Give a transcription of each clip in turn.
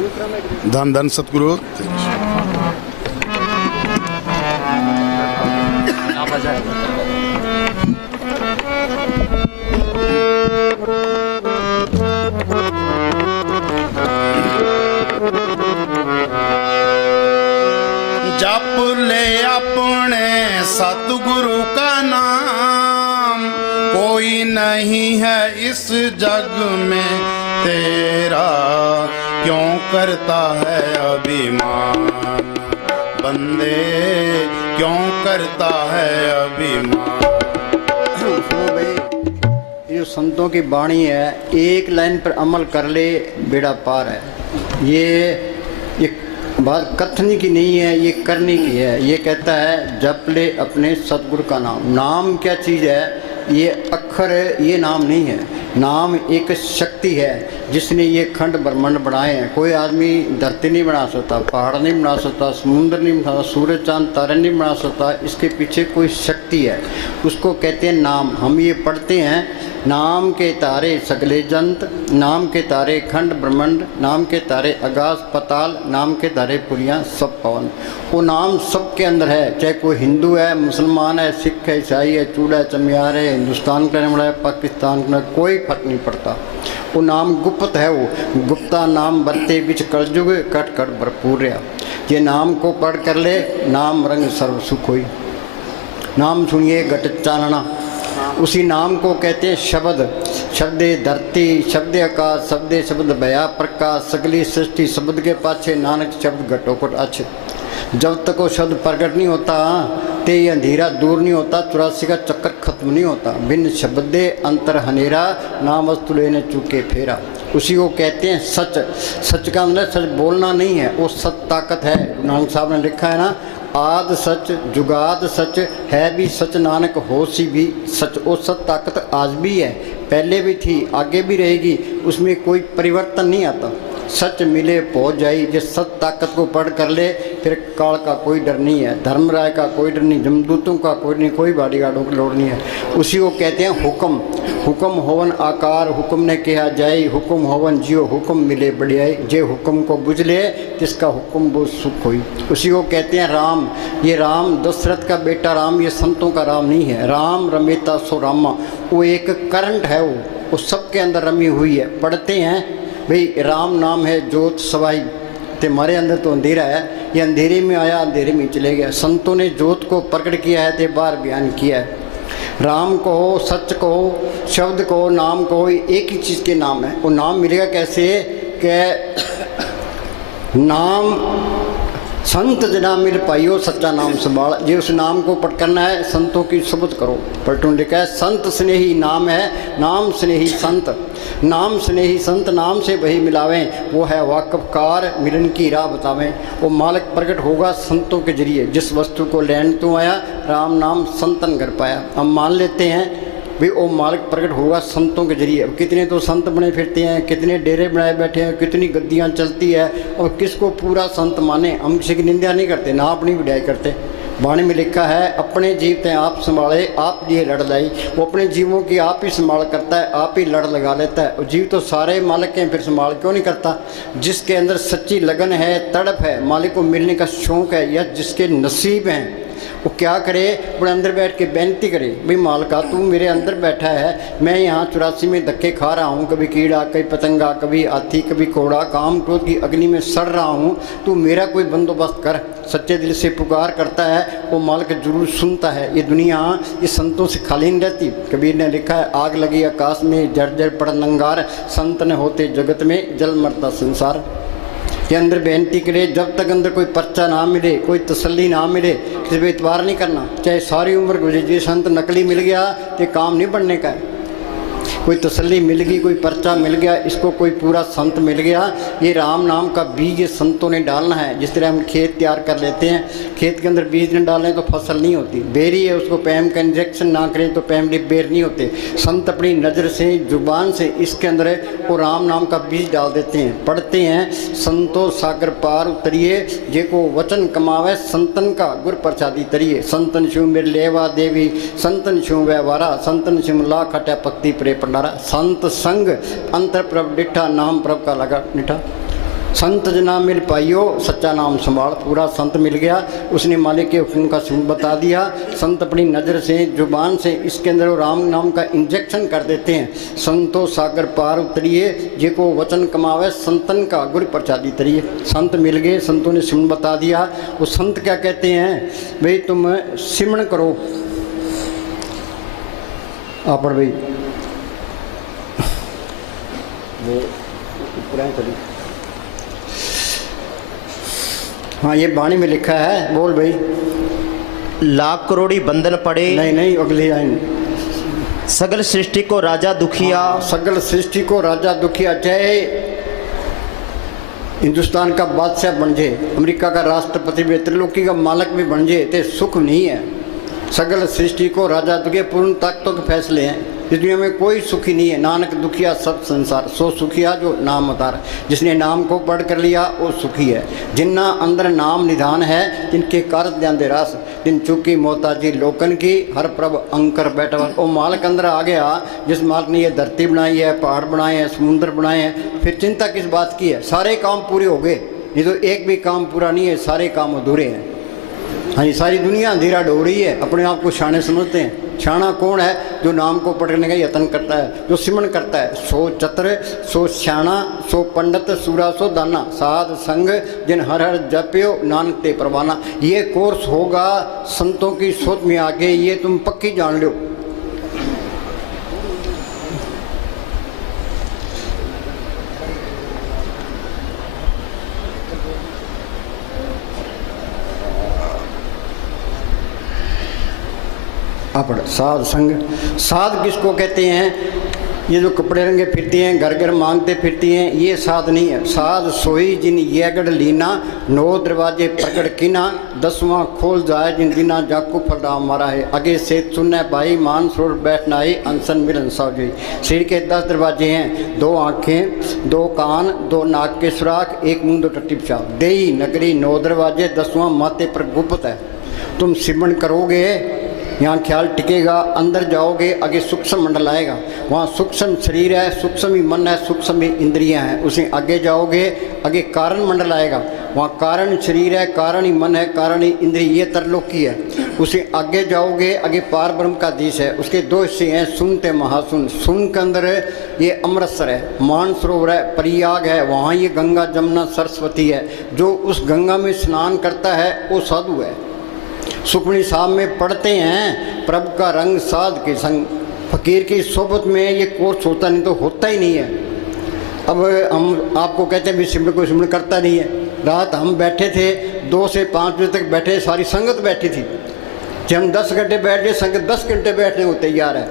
धन धन सतगुरु। जप ले अपने सतगुरु का नाम, कोई नहीं है इस जग में तेरा, क्यों करता है अभिमान बंदे, क्यों करता है अभिमान। सुनो भाई, ये संतों की वाणी है, एक लाइन पर अमल कर ले बेड़ा पार है। ये बात कथनी की नहीं है, ये करने की है। ये कहता है जप ले अपने सतगुरु का नाम। नाम क्या चीज़ है? ये अक्षर है, ये नाम नहीं है। नाम एक शक्ति है जिसने ये खंड ब्रह्मांड बनाए हैं। कोई आदमी धरती नहीं बना सकता, पहाड़ नहीं बना सकता, समुद्र नहीं बना सकता, सूरज चांद तारे नहीं बना सकता। इसके पीछे कोई शक्ति है, उसको कहते हैं नाम। हम ये पढ़ते हैं, नाम के तारे सगले जंत, नाम के तारे खंड ब्रह्मांड, नाम के तारे आकाश पताल, नाम के तारे पुरियाँ सब पवन। वो नाम सबके अंदर है, चाहे कोई हिंदू है, मुसलमान है, सिख है, ईसाई है, चूड़ा चमियार है, हिंदुस्तान का रहने वाला है, पाकिस्तान का, कोई फर्क नहीं पड़ता। वो नाम गुप्त है, वो गुप्ता नाम बरते बिच कलयुग कट कट भरपूर। ये नाम को पढ़ कर ले, नाम रंग सर्व सुख होई। नाम सुनिए घट चानना, उसी नाम को कहते हैं शब्द। शब्दे धरती, शब्दे आकाश, शब्दे शब्द भया प्रकाश, सगली सृष्टि शब्द के पाछे नानक शब्द घटोघट अच्छे। जब तक वो शब्द प्रकट नहीं होता ते ये अंधेरा दूर नहीं होता, 84 का चक्कर खत्म नहीं होता। बिन शब्दे अंतर हनेरा, नाम वस्तु लेने चुके फेरा। उसी को कहते हैं सच। सच का अंदर सच बोलना नहीं है, वो सच ताकत है। नानक साहब ने लिखा है ना, आद सच जुगाद सच है भी सच, नानक होशी भी सच। वो सच ताकत आज भी है, पहले भी थी, आगे भी रहेगी, उसमें कोई परिवर्तन नहीं आता। सच मिले पहुँच जाई। जिस सच ताकत को पढ़ कर ले, फिर काल का कोई डर नहीं है, धर्मराय का कोई डर नहीं, जमदूतों का कोई नहीं, कोई बॉडीगार्डों की लोड़ नहीं है। उसी को कहते हैं हुक्म। हुक्म होवन आकार, हुक्म ने कहा जाए, हुक्म होवन जियो, हुक्म मिले बढ़ियाई। जे हुक्म को बुझ ले, जिसका हुक्म वो सुख हुई। उसी को कहते हैं राम। ये राम दशरथ का बेटा राम, ये संतों का राम नहीं है। राम रमेता सो रामा, वो एक करंट है, वो सबके अंदर रमी हुई है। पढ़ते हैं भाई, राम नाम है जोत सवाई, ते हमारे अंदर तो अंधेरा है, ये अंधेरे में आया अंधेरे में चले गया। संतों ने जोत को प्रकट किया है, ते बार बयान किया है। राम कहो, सच कहो, शब्द कहो, नाम कहो, एक ही चीज़ के नाम है। वो नाम मिलेगा कैसे कि नाम संत जना मिल पाइयो, सच्चा नाम संभाल। जे उस नाम को पढ़ करना है, संतों की शब्द करो। पलटून लिखा है, संत स्नेही नाम है, नाम स्नेही संत। नाम स्नेही संत, नाम से वही मिलावें, वो है वाकफकार, मिलन की राह बतावें। वो मालिक प्रकट होगा संतों के जरिए। जिस वस्तु को लेने तू आया, राम नाम संतन कर पाया। हम मान लेते हैं भाई वो मालिक प्रकट होगा संतों के जरिए। अब कितने तो संत बने फिरते हैं, कितने डेरे बनाए बैठे हैं, कितनी गद्दियाँ चलती है, और किसको पूरा संत माने। हम किसी की निंदा नहीं करते, ना अपनी विदाई करते। वाणी में लिखा है, अपने जीव ते आप संभाले, आप लिए लड़ लाई। वो अपने जीवों की आप ही संभाल करता है, आप ही लड़ लगा लेता है। और जीव तो सारे मालिक हैं, फिर संभाल क्यों नहीं करता? जिसके अंदर सच्ची लगन है, तड़प है, मालिक को मिलने का शौक़ है, या जिसके नसीब हैं, वो क्या करे, अपने अंदर बैठ के बेनती करे, भाई मालिका तू मेरे अंदर बैठा है, मैं यहाँ 84 में धक्के खा रहा हूँ, कभी कीड़ा, कभी पतंगा, कभी हाथी, कभी कोड़ा, काम क्रोध की अग्नि में सड़ रहा हूँ, तू मेरा कोई बंदोबस्त कर। सच्चे दिल से पुकार करता है, वो मालिक जरूर सुनता है। ये दुनिया ये संतों से खाली नहीं रहती। कबीर ने लिखा है, आग लगी आकाश में, जड़ जड़ पड़ नंगार, संत न होते जगत में, जल मरता संसार। के अंदर बेनती करे, जब तक अंदर कोई पर्चा ना मिले, कोई तसल्ली ना मिले, किसी पर इतबार नहीं करना। चाहे सारी उम्र गुजर जाए, संत नकली मिल गया तो काम नहीं बनने का है। कोई तसल्ली मिल गई, कोई पर्चा मिल गया, इसको कोई पूरा संत मिल गया, ये राम नाम का बीज संतों ने डालना है। जिस तरह हम खेत तैयार कर लेते हैं, खेत के अंदर बीज न डालें तो फसल नहीं होती। बेरी है, उसको पैम का इंजेक्शन ना करें तो पैम बेर नहीं होते। संत अपनी नज़र से, जुबान से इसके अंदर वो राम नाम का बीज डाल देते हैं। पढ़ते हैं, संतो सागर पार उतरिए, जे को वचन कमावे, संतन का गुर प्रसादी तरिए। संतन शिव मेरे लेवा देवी, संतन शिव व्यवहारा, संतन शिव ला खटा पक्ति प्रे पंडारा। संत संग अंतर प्रभ डिठा, नाम प्रभ का लगा निठा। संत जना मिल पाइयो सच्चा नाम संभाल। पूरा संत मिल गया, उसने मालिक के हुक्म का सुन बता दिया। संत अपनी नज़र से जुबान से इसके अंदर राम नाम का इंजेक्शन कर देते हैं। संतो सागर पार उतरिए, जे को वचन कमावे संतन का गुर प्रसादी तरिए। संत मिल गए, संतों ने सुन बता दिया। वो संत क्या कहते हैं, भाई तुम सिमरण करो। आप भाई वो चलिए, हाँ ये वाणी में लिखा है, बोल भाई। लाख करोड़ी बंधन पड़े, नहीं अगली लाइन। सगल सृष्टि को राजा दुखिया, सगल सृष्टि को राजा दुखिया। चाहे हिंदुस्तान का बादशाह बन जाए, अमेरिका का राष्ट्रपति भी, त्रिलोकी का मालिक भी बन जाए, तो सुख नहीं है। सगल सृष्टि को राजा दुखिया, पूर्ण ताकतों के फैसले हैं। इस दुनिया में कोई सुखी नहीं है। नानक दुखिया सब संसार, सो सुखिया जो नाम उतार। जिसने नाम को पढ़ कर लिया वो सुखी है। जिन्ना अंदर नाम निधान है, जिनके कारत ध्यान दे रास, जिन चुकी मोहताजी लोकन की, हर प्रभ अंकर बैठा। वो मालिक अंदर आ गया, जिस मालिक ने ये धरती बनाई है, पहाड़ बनाए हैं, समुद्र बनाए हैं, फिर चिंता किस बात की है। सारे काम पूरे हो गए, ये तो एक भी काम पूरा नहीं है, सारे काम अधूरे हैं। हाँ जी, सारी दुनिया अंधेरा ढो रही है, अपने आप को शाणे समझते हैं। शाणा कौन है, जो नाम को पढ़ने का यत्न करता है, जो सिमरण करता है। सो चतुर सो श्याणा, सो पंडित सूरा सो दाना, साध संग जिन हर हर जप्यो नानक ते परवाना। ये कोर्स होगा संतों की सोच में आगे, ये तुम पक्की जान लो। साध संग, साध किसको कहते हैं, ये जो कपड़े रंगे फिरती हैं, घर घर मांगते फिरती हैं, ये साध नहीं है। साध सोई जिन ये गढ़ लीना, 9 दरवाजे प्रकट कीना, 10वां खोल जाए जिन दिना जाकू फलराम मारा है। आगे से सुनने पाई मान सरोवर बैठना ही, अनसन मिलन सावजी। सिर के 10 दरवाजे हैं, 2 आँखें 2 कान 2 नाक के सुराख, 1 मुंह 2 टट्टी पेशाब। देई नगरी 9 दरवाजे, 10वां माथे पर गुप्त है। तुम सिमरण करोगे, यहाँ ख्याल टिकेगा। अंदर जाओगे, आगे सूक्ष्म मंडल आएगा, वहाँ सूक्ष्म शरीर है, सूक्ष्म ही मन है, सूक्ष्म ही इंद्रियाँ हैं। उसे आगे जाओगे, आगे कारण मंडल आएगा, वहाँ कारण शरीर है, कारण ही मन है, कारण ही इंद्रिय, ये तरलोकी है। उसे आगे जाओगे, आगे पार ब्रह्म का देश है। उसके 2 हिस्से हैं, सुनते महासुन। सुन के अंदर ये अमृतसर है, मानसरोवर है, प्रयाग है, वहाँ ये गंगा जमुना सरस्वती है। जो उस गंगा में स्नान करता है वो साधु है। सुखमनी साहब में पढ़ते हैं, प्रभु का रंग साध के संग। फकीर की सोबत में ये कोर्स होता नहीं तो होता ही नहीं है। अब हम आपको कहते हैं भी सिमरण कोई सिमरण करता नहीं है। रात हम बैठे थे, 2 से 5 बजे तक बैठे, सारी संगत बैठी थी। जब हम 10 घंटे बैठ गए, संगत 10 घंटे बैठने को तैयार है।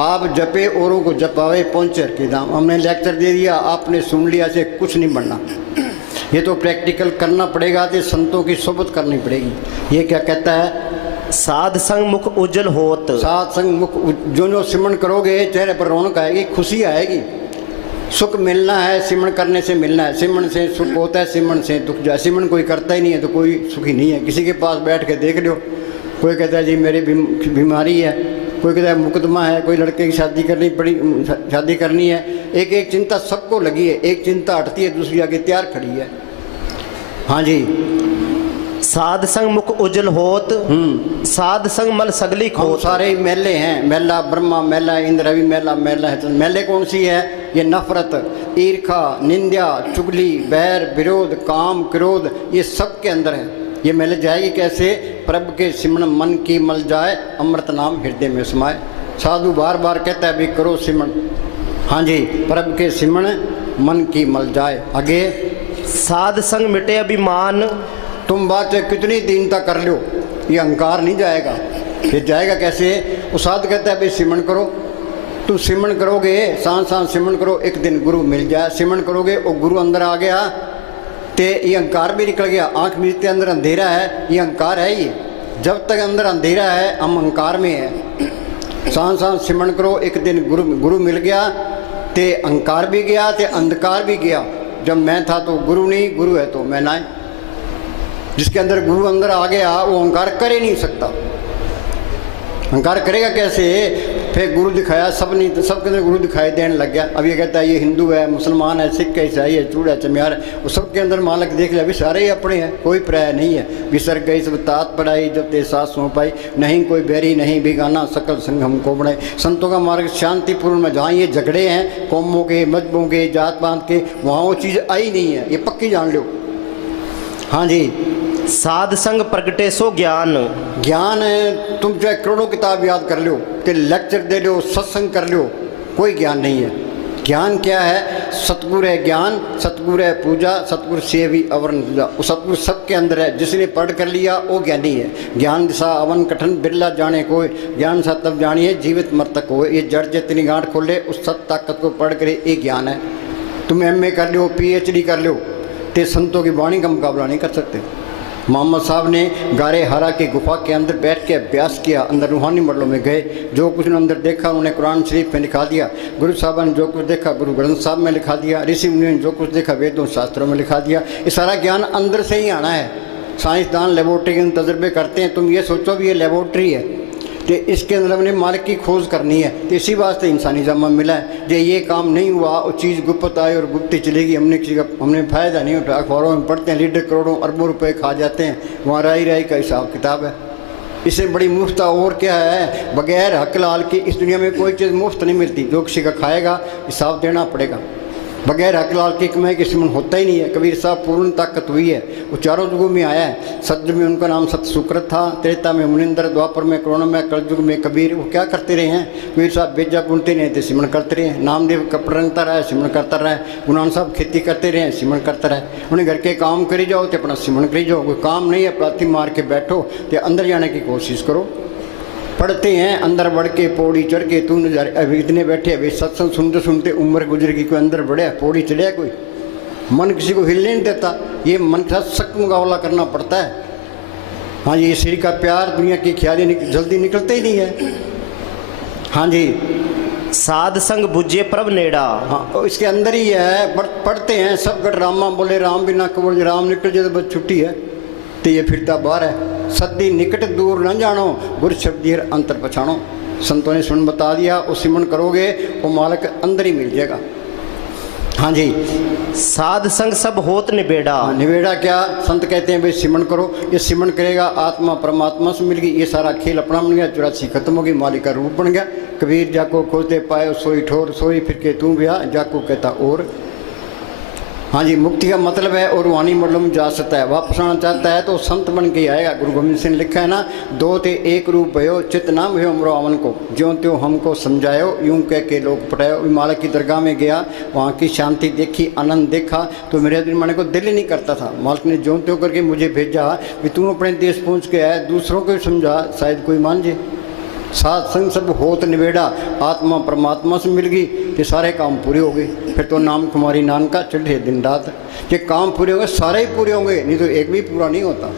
आप जपे औरों को जपावे पहुँचे के दाम। हमने लेक्चर दे दिया, आपने सुन लिया, से कुछ नहीं बनना। ये तो प्रैक्टिकल करना पड़ेगा, तो संतों की सोबत करनी पड़ेगी। ये क्या कहता है, साध संग मुख उज्जवल होत। साध संग मुख, जो सिमरण करोगे चेहरे पर रौनक आएगी, खुशी आएगी। सुख मिलना है, सिमरण करने से मिलना है। सिमरण से सुख होता है, सिमरण से दुख जाए। सिमरण कोई करता ही नहीं है तो कोई सुखी नहीं है। किसी के पास बैठ के देख लो, कोई कहता है जी मेरी बीमारी है, कोई कहता है मुकदमा है, कोई लड़के की शादी करनी है। एक एक चिंता सबको लगी है, एक चिंता हटती है, दूसरी आगे तैयार खड़ी है। हाँ जी, साध संग मुख उज्जवल होत, साध संग मल सगली खोत। सारे मेले हैं, मेला ब्रह्मा मेला, इंद्र भी मेला, मेला है। तो मेले कौन सी है, ये नफरत, ईर्खा, निंदा, चुगली, बैर, विरोध, काम, क्रोध, ये सब के अंदर है। ये मेले जाएगी कैसे, प्रभु के सिमरण मन की मल जाए, अमृत नाम हृदय में समाए। साधु बार बार कहता है भी करो सिमरण। हाँ जी, प्रभु के सिमरण मन की मल जाए। आगे, साध संग मिटे अभिमान। तुम बात कितनी दीनता कर लो, ये अहंकार नहीं जाएगा। ये जाएगा कैसे, वो साध कहता है भाई सिमरण करो। तुम सिमरण करोगे, सांस सांस सिमरण करो, एक दिन गुरु मिल जाए। सिमरण करोगे, वो गुरु अंदर आ गया, तो ये अहंकार भी निकल गया। आँख मीचते अंदर अंधेरा है, ये अहंकार है। ये जब तक अंदर अंधेरा है, हम अहंकार में है। सांस सांस सिमरण करो, एक दिन गुरु मिल गया, तो अहंकार भी गया, तो अंधकार भी गया। जब मैं था तो गुरु नहीं, गुरु है तो मैं ना। जिसके अंदर गुरु अंदर आ गया, वो अहंकार कर ही नहीं सकता। अहंकार करेगा कैसे, फिर गुरु दिखाया, सब नहीं तो सबके अंदर गुरु दिखाई देने लग गया। अब ये कहता है ये हिंदू है, मुसलमान है, सिख है, ईसाई है, चूड़ा चमियार है, वो सबके अंदर मालक देख लिया, अभी सारे ही अपने हैं, कोई पर्याय नहीं है। विसर गई सब तात पढ़ाई, जब ते साथ सो पाई, नहीं कोई बैरी नहीं बेगाना, सकल संग हमको बनाए। संतों का मार्ग शांतिपूर्ण में, जहाँ ये झगड़े हैं कौमों के, मजहबों के, जात पात के, वहाँ वो चीज़ आई नहीं है, ये पक्की जान लो। हाँ जी, साध संग प्रगटे सो ज्ञान। ज्ञान है, तुम चाहे करोड़ों किताब याद कर लो, कि लेक्चर दे लो, सत्संग कर लो, कोई ज्ञान नहीं है। ज्ञान क्या है? सतगुरु है ज्ञान, सतगुरु है पूजा, सतगुरु से भी अवरण पूजा। वो सतगुरु सबके अंदर है, जिसने पढ़ कर लिया वो ज्ञानी है। ज्ञान दिशा अवन कठन बिरला जाने कोई, ज्ञान सा तब जानिए जीवित मर्तक हो। ये जड़ जितनी गांठ खोले उस सत ताकत को पढ़ करे, ये ज्ञान है। तुम MA कर लो, PhD कर लो, ते संतों की वाणी का मुकाबला नहीं कर सकते। मोहम्मद साहब ने गारे हरा की गुफा के अंदर बैठ के अभ्यास किया, अंदर रूहानी मरलों में गए, जो कुछ उन्होंने अंदर देखा उन्होंने कुरान शरीफ में लिखा दिया। गुरु साहब ने जो कुछ देखा गुरु ग्रंथ साहब में लिखा दिया। ऋषि मुनि ने जो कुछ देखा वेदों शास्त्रों में लिखा दिया। ये सारा ज्ञान अंदर से ही आना है। साइंसदान लेबोरेटरी के तजर्बे करते हैं, तुम ये सोचो भी ये लेबोरेटरी है, तो इसके अंदर हमने मालिक की खोज करनी है। तो इसी वास्ते इंसानी जमा मिला है। जो ये काम नहीं हुआ वो चीज़ गुप्त आई और गुप्त चलेगी, हमने फ़ायदा नहीं उठा। अखबारों में पढ़ते हैं लीडर करोड़ों अरबों रुपए खा जाते हैं, वहाँ राई का हिसाब किताब है। इससे बड़ी मुफ्त और क्या है? बगैर हक लाल की इस दुनिया में कोई चीज़ मुफ्त नहीं मिलती। जो किसी का खाएगा हिसाब देना पड़ेगा। बगैर हक लाल की कमाई के सिमन होता ही नहीं है। कबीर साहब पूर्ण ताकत हुई है, वो चारों युगों में आया है। सतयुग में उनका नाम सत सुकृत था, त्रेता में मुनिंदर, द्वापर में करुण में, कलयुग में कबीर। वो क्या करते रहे हैं? कबीर साहब बेजा बुनते नहीं थे, सिमन करते रहे। नामदेव कपड़ रंगता रहा, सिमन करता रहा। गुरु नानक साहब खेती करते रहे, सिमन करता रहे। उन्हें घर के काम करी जाओ तो अपना सिमन करी जाओ। कोई काम नहीं है प्रार्थी मार के बैठो, तो अंदर जाने की कोशिश करो। पढ़ते हैं अंदर बढ़ के पौड़ी चढ़ के, तू नजारे अभी इतने बैठे अभी सत्संग सुनते सुनते उम्र गुजर गई, कोई अंदर बढ़े पौड़ी चढ़े, कोई मन किसी को हिलने नहीं देता। ये मन के साथ सख्त मुकाबला करना पड़ता है। हाँ जी, शरीर का प्यार दुनिया की ख्याली जल्दी निकलते ही नहीं है। हाँ जी, साध संग बुझे प्रभ नेड़ा। हाँ, इसके अंदर ही है। पढ़ते हैं सब गट रामा बोले राम बिना कबोल, राम निकल जाए तो बस छुट्टी है, तो ये फिरता बाहर है। सदी निकट दूर न जानो, गुरु शब्दी अंतर पछाणो। संतों ने सुन बता दिया, वो सिमन करोगे वो मालक अंदर ही मिल जाएगा। हाँ जी, साध संग सब होत निबेड़ा। निबेड़ा क्या? संत कहते हैं भाई सिमन करो, ये सिमन करेगा आत्मा परमात्मा से मिल गई। ये सारा खेल अपना बन गया, 84 खत्म हो गई, मालिक का रूप बन गया। कबीर जाको खोजते पाए सोई ठोर, सोई फिर के तू ब्याह, जाको कहता और। हाँ जी, मुक्ति का मतलब है और वाणी मतलब में जा सकता है, वापस आना चाहता है तो संत बन के आएगा। गुरु गोविंद सिंह ने लिखा है ना, दो ते एक रूप भयो, चित नाम भयो अमरो अमन को, ज्यों त्यों हमको समझायो, यूं कह के लोग पटायो। मालिक की दरगाह में गया, वहाँ की शांति देखी, आनंद देखा, तो मेरे दिन माने को दिल ही नहीं करता था। मालिक ने ज्यों त्यों करके मुझे भेजा कि तुम अपने देश पहुँच के आए, दूसरों को समझा, शायद कोई मान जाए। साथ संग सब होत निबेड़ा, आत्मा परमात्मा से मिल गई, ये सारे काम पूरे हो गए। फिर तो नाम कुमारी नान का चढ़े दिन रात। ये काम पूरे होंगे, सारे ही पूरे होंगे, नहीं तो एक भी पूरा नहीं होता।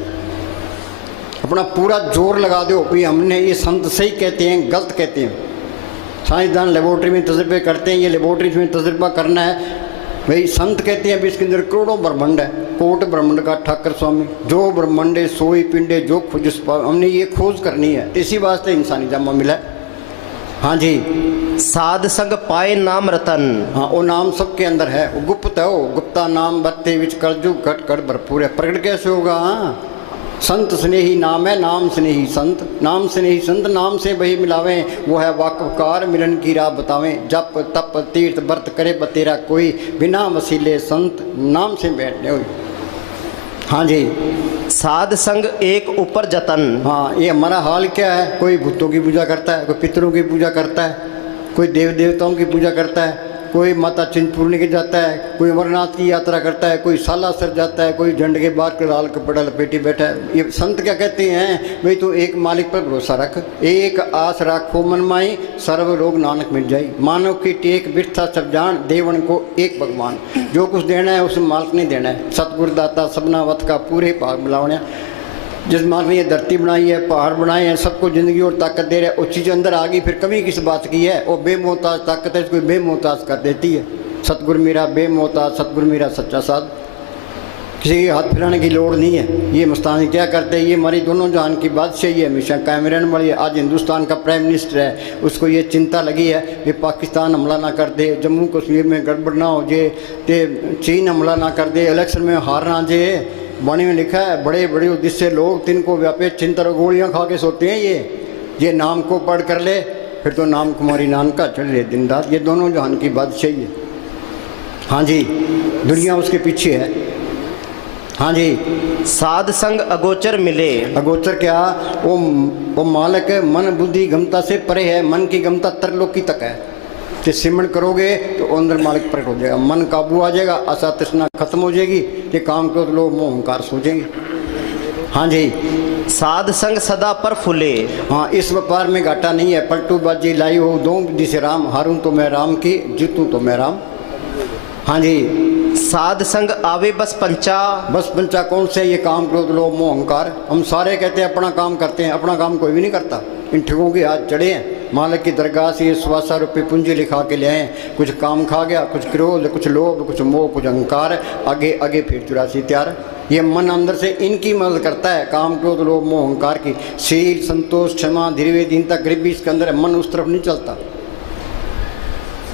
अपना पूरा जोर लगा दो भाई हमने ये संत सही कहते हैं गलत कहते हैं। साइंसदान लेबोरेटरी में तजर्बे करते हैं, ये लेबोरेटरी में तजर्बा करना है भाई। संत कहते हैं भी इसके अंदर करोड़ों ब्रह्मांड है, कोट ब्रह्मांड का ठाकर स्वामी, जो ब्रह्मांडे सोई पिंडे जो खोज, हमने ये खोज करनी है। इसी वास्ते इंसानी जन्म मिला है। हाँ जी, साध संग पाए नाम रतन। हाँ, वो नाम सबके अंदर है, वो गुप्त है। वो गुप्ता नाम बत्ते विच करजू घट कर भरपूर है। प्रकट कैसे होगा? हाँ, संत स्नेही नाम है, नाम स्नेही संत, नाम स्नेही संत, नाम से वही मिलावें, वो है वाकफकार मिलन की राह बतावें। जप तप तीर्थ व्रत करे बतेरा कोई, बिना वसीले संत नाम से बैठने हुई। हाँ जी, साध संग एक ऊपर जतन। हाँ, ये हमारा हाल क्या है? कोई भूतों की पूजा करता है, कोई पितरों की पूजा करता है, कोई देव देवताओं की पूजा करता है, कोई माता चिंतपूर्णी के जाता है, कोई अमरनाथ की यात्रा करता है, कोई सालासर जाता है, कोई झंड के बाद लाल कपड़ा लपेटी बैठा है। ये संत क्या कहते हैं? भाई तू एक मालिक पर भरोसा रख, एक आस राखो मन माई, सर्व रोग नानक मिट जाई। मानव की टेक बिरथा सब जान, देवन को एक भगवान। जो कुछ देना है उसे मालिक नहीं देना है। सतगुरु दाता सबना वत का पूरे भाग मिलावना। जिस मालिक ने ये धरती बनाई है, पहाड़ बनाए हैं, सबको ज़िंदगी और ताकत दे रहा है, वो चीज़ अंदर आ गई, फिर कमी किस बात की है? वो बेमोहताज ताकत है, इसको बेमोहताज कर देती है। सतगुरु मेरा बेमोहताज, सतगुरु मेरा सच्चा साध। किसी के हाथ फिराने की लोड़ नहीं है। ये मस्तानी क्या करते हैं, ये हमारी दोनों जहान की बादशाही है, हमेशा कायम रहने वाली है। आज हिंदुस्तान का प्राइम मिनिस्टर है, उसको ये चिंता लगी है कि पाकिस्तान हमला ना कर दे, जम्मू कश्मीर में गड़बड़ ना हो जाए, ते चीन हमला ना कर दे, इलेक्शन में हार ना जाए। वाणी में लिखा है बड़े बड़े उद्देश्य लोग तिनको व्यापे चिंता और गोलियाँ खा के सोते हैं। ये नाम को पढ़ कर ले फिर तो नाम कुमारी नानका चढ़ रहे दिन रात। ये दोनों जहान की बादशाही है। हाँ जी, दुनिया उसके पीछे है। हाँ जी, साध संग अगोचर मिले। अगोचर क्या, वो मालक मन बुद्धि गमता से परे है। मन की गमता तरलोकी तक है। तो सिमरण करोगे तो अंदर मालिक प्रकट हो जाएगा, मन काबू आ जाएगा, आशा तृष्णा खत्म हो जाएगी, ये काम करो तो लोग मोह अहंकार सोचेंगे। हाँ जी, साध संग सदा पर फूले। हाँ, इस व्यापार में घाटा नहीं है। पलटू बाजी लाई हो दो जिसे राम, हारूं तो मैं राम की, जीतूं तो मैं राम। हाँ जी, साध संग आवे बस पंचा। बस पंचा कौन से, ये काम क्रोध लोभ मोह अहंकार। हम सारे कहते हैं अपना काम करते हैं, अपना काम कोई भी नहीं करता। इन ठगों के हाथ चढ़े हैं। मालिक की दरगाह से 125 रुपये पूंजी लिखा के ले आए, कुछ काम खा गया, कुछ क्रोध, कुछ लोभ, कुछ मोह, कुछ अहंकार, आगे आगे फिर 84 तैयार। ये मन अंदर से इनकी मदद करता है, काम क्रोध लोभ मोह अहंकार की। शील संतोष क्षमा धीरे दीनता गरीबी इसके अंदर है, मन उस तरफ नहीं चलता।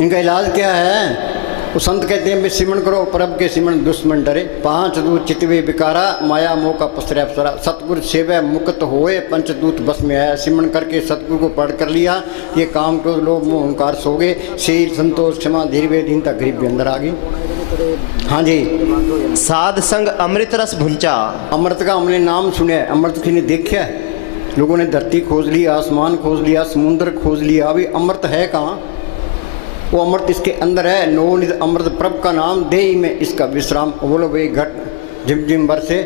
इनका इलाज क्या है, वो संत कहते हैं भाई सिमरण करो, परब के सिमरण दुश्मन डरे। 5 दूत चितवे बिकारा, माया मोह का पसरे अप्सरा। सतगुरु सेवै मुक्त होए, पंचदूत बस में आया। सिमरण करके सतगुरु को पढ़ कर लिया, ये काम क्रोध लोभ मोह अहंकार सो गए। शील संतोष क्षमा धीरे दीनता गरीब भी अंदर आ गई। हाँ जी, साध संग अमृत रस भुंचा। अमृत का हमने नाम सुना है, अमृत किसी ने देखा है? लोगों ने धरती खोज लिया, आसमान खोज लिया, समुद्र खोज लिया, अभी अमृत है कहाँ? वो अमृत इसके अंदर है। नवनिध अमृत प्रभ का नाम, देही में इसका विश्राम। बोलो भाई, घट झिम झिम बरसे।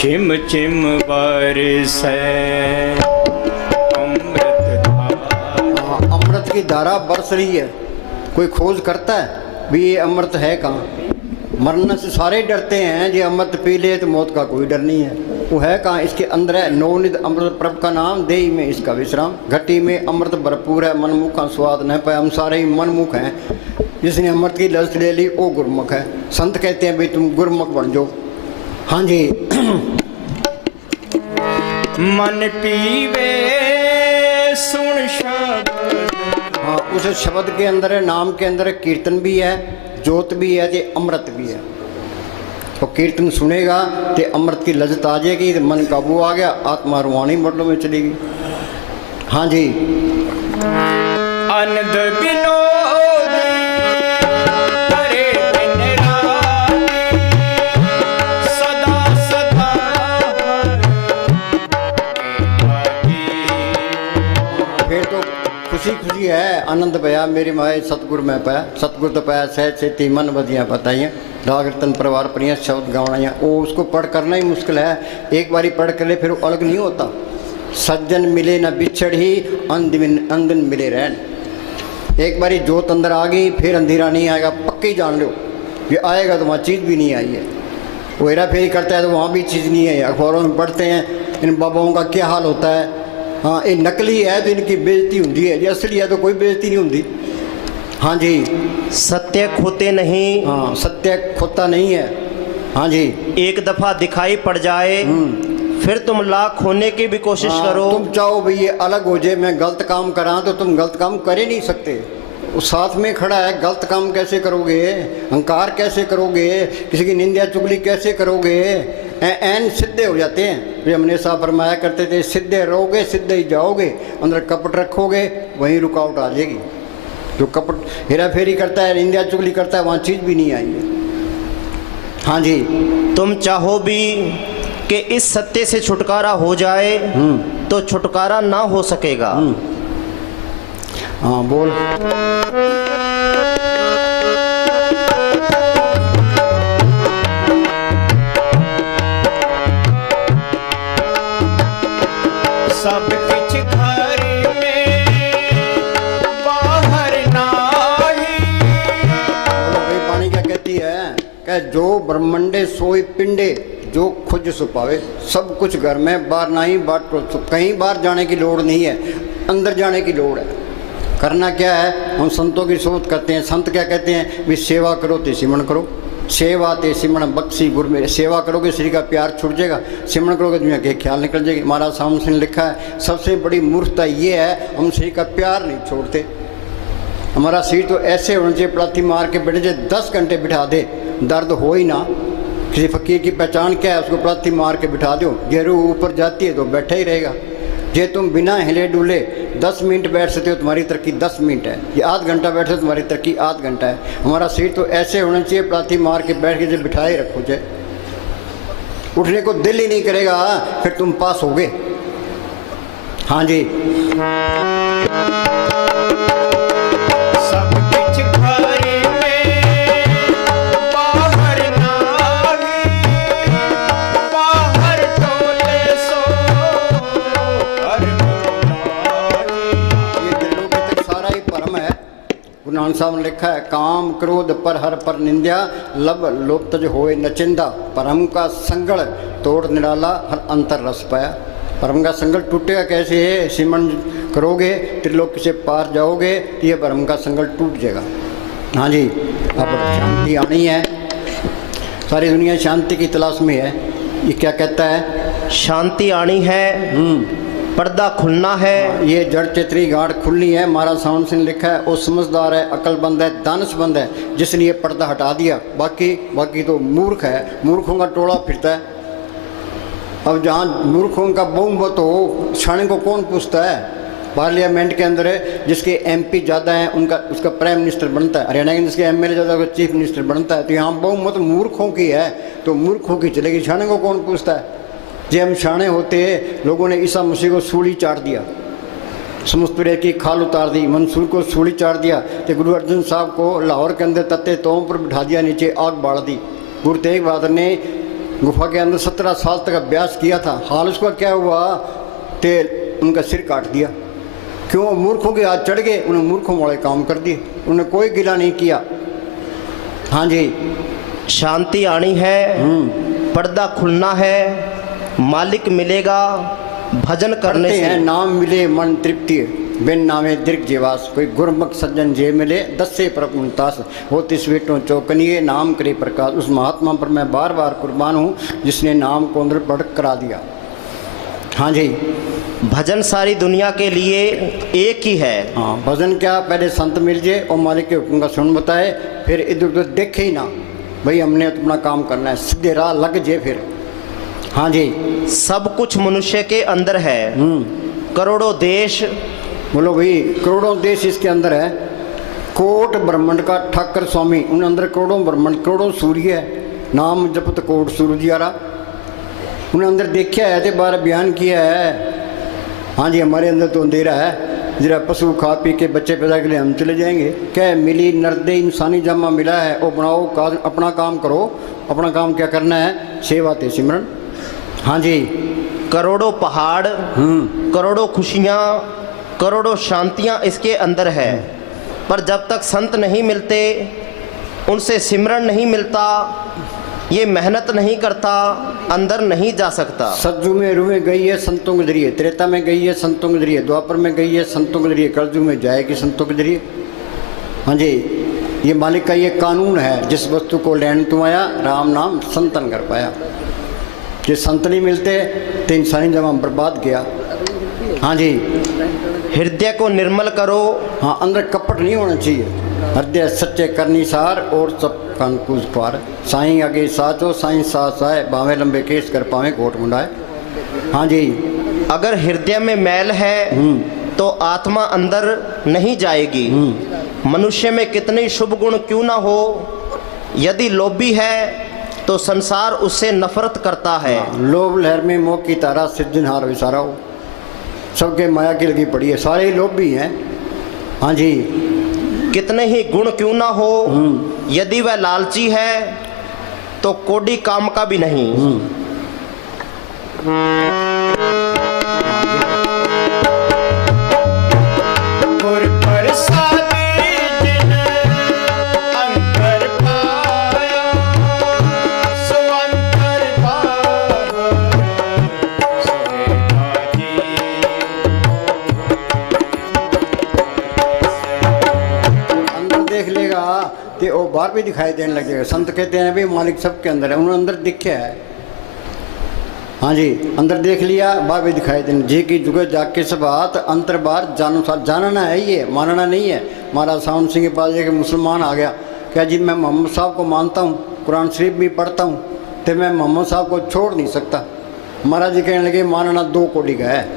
चिम चिम बरसे अमृत की धारा बरस रही है। कोई खोज करता है भी ये अमृत है कहाँ? मरने से सारे डरते हैं, जो अमृत पी ले तो मौत का कोई डर नहीं है। वो है कहाँ? इसके अंदर है। नवनिध अमृत प्रभ का नाम, देही में इसका विश्राम। घटी में अमृत भरपूर है, मनमुख का स्वाद न पाए। हम सारे ही मनमुख हैं। जिसने अमृत की लज्जत ले ली वो गुरमुख है। संत कहते हैं भाई तुम गुरमुख बन जाओ। हाँ जी, मन पीवे सुन शब्द। हाँ, उस शब्द के अंदर है, नाम के अंदर है, कीर्तन भी है, जोत भी है, जे अमृत भी है। तो कीर्तन सुनेगा तो अमृत की लज्जत आ जाएगी, तो मन काबू आ गया, आत्मा रुहानी मरलों में चलेगी। हाँ जी, अनंद विनोद करे दिन रात, सदा सदा फिर तो खुशी खुशी है, आनंद पाया मेरी माए सतगुरु में पाया। सतगुरु तो पाया सहज सेती मन बदियाँ बताइयाँ, राग रतन परिवार परियाँ शब्द गावनाइयाँ। वो उसको पढ़ करना ही मुश्किल है। एक बारी पढ़ कर ले फिर वो अलग नहीं होता। सज्जन मिले न बिछड़ ही, अंधन मिले रहन। एक बारी जोत अंदर आ गई फिर अंधेरा नहीं आएगा, पक्की जान लो। ये आएगा तो वहाँ चीज़ भी नहीं आई है। वो हेरा फेरी करता है तो वहाँ भी चीज़ नहीं है। अखबारों में पढ़ते हैं इन बाबाओं का क्या हाल होता है। हाँ, ये नकली है तो इनकी बेइज्जती होती है, ये असली है तो कोई बेइज्जती नहीं होती। हाँ जी, सत्य खोते नहीं। हाँ, सत्य खोता नहीं है। हाँ जी, एक दफा दिखाई पड़ जाए फिर तुम लाख होने की भी कोशिश हाँ, करो। तुम चाहो भाई ये अलग हो जाए, मैं गलत काम करा, तो तुम गलत काम कर ही नहीं सकते। वो साथ में खड़ा है, गलत काम कैसे करोगे? अहंकार कैसे करोगे? किसी की निंदा चुगली कैसे करोगे? एन सीधे हो जाते हैं। वे हमने साहब फरमाया करते थे, सीधे रहोगे सीधे ही जाओगे, अंदर कपट रखोगे वहीं रुकावट आ जाएगी। जो कपट हेरा फेरी करता है, निंदा चुगली करता है, वहाँ चीज़ भी नहीं आई है। हाँ जी, तुम चाहो भी कि इस सत्य से छुटकारा हो जाए तो छुटकारा ना हो सकेगा। हाँ बोल। सब किछ घर में बाहर नाही। भाई पानी के कह जो ब्रह्मंडे सोई पिंडे जो खुद सुपावे। सब कुछ घर में, बाहर नहीं, बाहर कहीं बाहर जाने की लोड़ नहीं है, अंदर जाने की लोड़ है। करना क्या है, हम संतों की सोच करते हैं। संत क्या कहते हैं, भी सेवा करो तो सिमरण करो। सेवा ते सिमरण बख्शी गुरु मेरे। सेवा करोगे श्री का प्यार छूट जाएगा, सिमरण करोगे दुनिया के ख्याल निकल जाएगी। महाराज सामने से लिखा है, सबसे बड़ी मूर्खता ये है हम श्री का प्यार नहीं छोड़ते। हमारा शरीर तो ऐसे होना चाहिए, प्लाती मार के बैठे जो 10 घंटे बिठा दे दर्द हो ही ना। किसी फकीर की पहचान क्या है, उसको प्लाती मार के बिठा दो, ये रूह ऊपर जाती है तो बैठा ही रहेगा। जे तुम बिना हिले डुले 10 मिनट बैठ सकते हो, तुम्हारी तरक्की 10 मिनट है। ये आध घंटा बैठे हो, तुम्हारी तरक्की आध घंटा है। हमारा शरीर तो ऐसे होना चाहिए, प्लाती मार के बैठ के जो बिठाए रखो, जाए उठने को दिल ही नहीं करेगा, फिर तुम पास होगे। हाँ जी, सब किछ घर में बाहर नाही, बाहर टोले सो घर नाही। ये दिलों के तक सारा ही भरम है। गुरु नानक साहब ने लिखा है, काम क्रोध पर हर पर निंद्या, लब लोभ तज होए नचिंदा। परम का संगल तोड़ निराला, हर अंतर रस पाया। परम का संगल टूटेगा कैसे है, सिमरण करोगे त्रिलोक से पार जाओगे तो ये परम का संगल टूट जाएगा। हाँ जी, अब शांति आनी है, सारी दुनिया शांति की तलाश में है। ये क्या कहता है, शांति आनी है, पर्दा खुलना है। ये जड़ चेतरी गांठ खुलनी है। महाराज सावन सिंह लिखा है, वो समझदार है, अकलबंद है, दानशमंद है, जिसने ये पर्दा हटा दिया। बाकी तो मूर्ख है, मूर्खों का टोला फिरता है। अब जहाँ मूर्खों का बहुमत हो, शाणे को कौन पूछता है। पार्लियामेंट के अंदर है, जिसके एमपी ज़्यादा हैं उसका प्राइम मिनिस्टर बनता है। हरियाणा के जिसके एमएलए ज़्यादा उसका चीफ मिनिस्टर बनता है। तो यहाँ बहुमत मूर्खों की है, तो मूर्खों की चलेगी, शाणे को कौन पूछता है। जब हम शाणे होते, लोगों ने ईसा मसीह को सूली चाट दिया, समुद्र की खाल उतार दी, मंसूर को सूली चाट दिया, तो गुरु अर्जन साहब को लाहौर के अंदर तत्ते तोम पर बिठा दिया, नीचे आग बाढ़ दी। गुरु तेग बहादुर ने गुफा के अंदर 17 साल तक अभ्यास किया था। हाल उसका क्या हुआ, तेल उनका सिर काट दिया। क्यों, मूर्खों के हाथ चढ़ गए, उन्हें मूर्खों वाले काम कर दिए, उन्हें कोई गिला नहीं किया। हाँ जी, शांति आनी है, पर्दा खुलना है, मालिक मिलेगा भजन करने करते से। हैं नाम मिले मन तृप्ति, बिन नामे दीर्घ जीवास। कोई गुरमुख सज्जन जे मिले 10 से परक मुमतास, हो तिस वेटों चौकनिए नाम करे प्रकाश। उस महात्मा पर मैं बार बार कुर्बान हूँ, जिसने नाम को अंदर बढ़ करा दिया। हाँ जी, भजन सारी दुनिया के लिए एक ही है। हाँ, भजन क्या, पहले संत मिल जाए और मालिक के हुक्म का सुन बताए, फिर इधर उधर देखे ही ना, भाई हमने अपना काम करना है, सीधे राह लग जाए फिर। हाँ जी, सब कुछ मनुष्य के अंदर है, करोड़ों देश। बोलो भाई, करोड़ों देश इसके अंदर है। कोट ब्रह्मांड का ठाकर स्वामी, उन अंदर करोड़ों ब्रह्मांड, करोड़ों सूर्य है। नाम जपत कोट सूरज यारा, उन्हें अंदर देखा है, तो बार बयान किया है। हाँ जी, हमारे अंदर तो अंधेरा है, जरा पशु खा पी के बच्चे पैदा के लिए हम चले जाएंगे। क्या मिली नर्दे इंसानी जामा मिला है, वो बनाओ, अपना काम करो। अपना काम क्या करना है, सेवा ते सिमरन। हाँ जी, करोड़ों पहाड़, करोड़ों खुशियाँ, करोड़ों शांतियाँ इसके अंदर है। पर जब तक संत नहीं मिलते, उनसे सिमरन नहीं मिलता, ये मेहनत नहीं करता, अंदर नहीं जा सकता। सतयुग में रूहें गई है संतों के जरिए, त्रेता में गई है संतों के जरिए, द्वापर में गई है संतों के जरिए, कलयुग में जाएगी संतों के जरिए। हाँ जी, ये मालिक का ये कानून है, जिस वस्तु को लेने तुम आया, राम नाम संतन कर पाया। ये संत नहीं मिलते तो इंसानी जमा बर्बाद गया। हाँ जी, हृदय को निर्मल करो। हाँ, अंदर कपट नहीं होना चाहिए। हृदय सच्चे करनी सार और सब कानकूज पार। साईं आगे साचो साईं सास आए, बावे लंबे केस कर पावे कोट मुंडाए। हाँ जी, अगर हृदय में मैल है तो आत्मा अंदर नहीं जाएगी। मनुष्य में कितने शुभ गुण क्यों ना हो, यदि लोभी है तो संसार उससे नफरत करता है। लोभ लहर में मोह की तारा, सिरजनहार विसारा हो। सबके माया की लगी पड़ी है, सारे ही लोभी हैं। हाँ जी, कितने ही गुण क्यों ना हो, यदि वह लालची है तो कोडी काम का भी नहीं। गुर प्रसादी जिन अंतर पाया, लेगा तो वो बाहर भी दिखाई देने लगेगा। संत कहते हैं भाई मालिक सबके अंदर है, उन्होंने अंदर दिखा है। हाँ जी, अंदर देख लिया, बाहर भी दिखाई देने जी की जुगे जाके सब बात अंतर बाहर जानो साथ जानना है, ये मानना नहीं है। महाराज सावन सिंह के पास एक मुसलमान आ गया, क्या जी मैं मोहम्मद साहब को मानता हूँ, कुरान शरीफ भी पढ़ता हूँ, तो मैं मोहम्मद साहब को छोड़ नहीं सकता। महाराज जी कहने लगे मानना दो कोटि का है,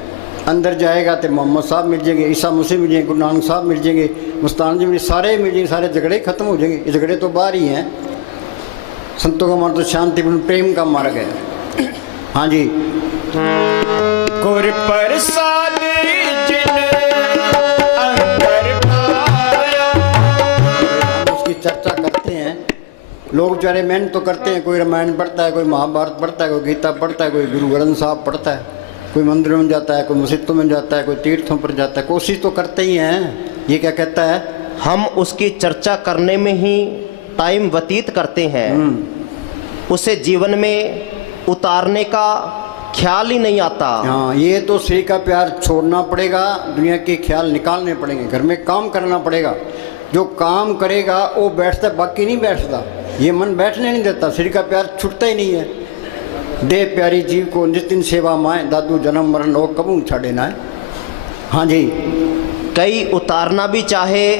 अंदर जाएगा तो मोहम्मद साहब मिल जाएंगे, ईसा मसीह मिल जाएंगे, गुरु नानक साहब मिल जाएंगे, मुस्तान जी मिल, सारे मिल जाएंगे, सारे झगड़े खत्म हो जाएंगे। ये झगड़े तो बाहर ही हैं। संतों का मार्ग तो शांतिपूर्ण प्रेम का मार्ग है। हाँ जी, गुर प्रसाद जिन अंदर पाया। हम उसकी चर्चा करते हैं, लोग बेचारे मेहनत तो करते हैं, कोई रामायण पढ़ता है, कोई महाभारत पढ़ता है, कोई गीता पढ़ता है, कोई गुरु ग्रंथ साहब पढ़ता है, कोई मंदिरों में जाता है, कोई मस्जिदों में जाता है, कोई तीर्थों पर जाता है, कोशिश तो करते ही हैं। ये क्या कहता है, हम उसकी चर्चा करने में ही टाइम व्यतीत करते हैं, उसे जीवन में उतारने का ख्याल ही नहीं आता। हाँ, ये तो श्री का प्यार छोड़ना पड़ेगा, दुनिया के ख्याल निकालने पड़ेंगे, घर में काम करना पड़ेगा। जो काम करेगा वो बैठता, बाकी नहीं बैठता, ये मन बैठने नहीं देता, श्री का प्यार छूटता ही नहीं है। दे प्यारी जीव को नितिन सेवा माए, दादू जन्म मरण हो कबू छाड़े ना है। हाँ जी, कई उतारना भी चाहे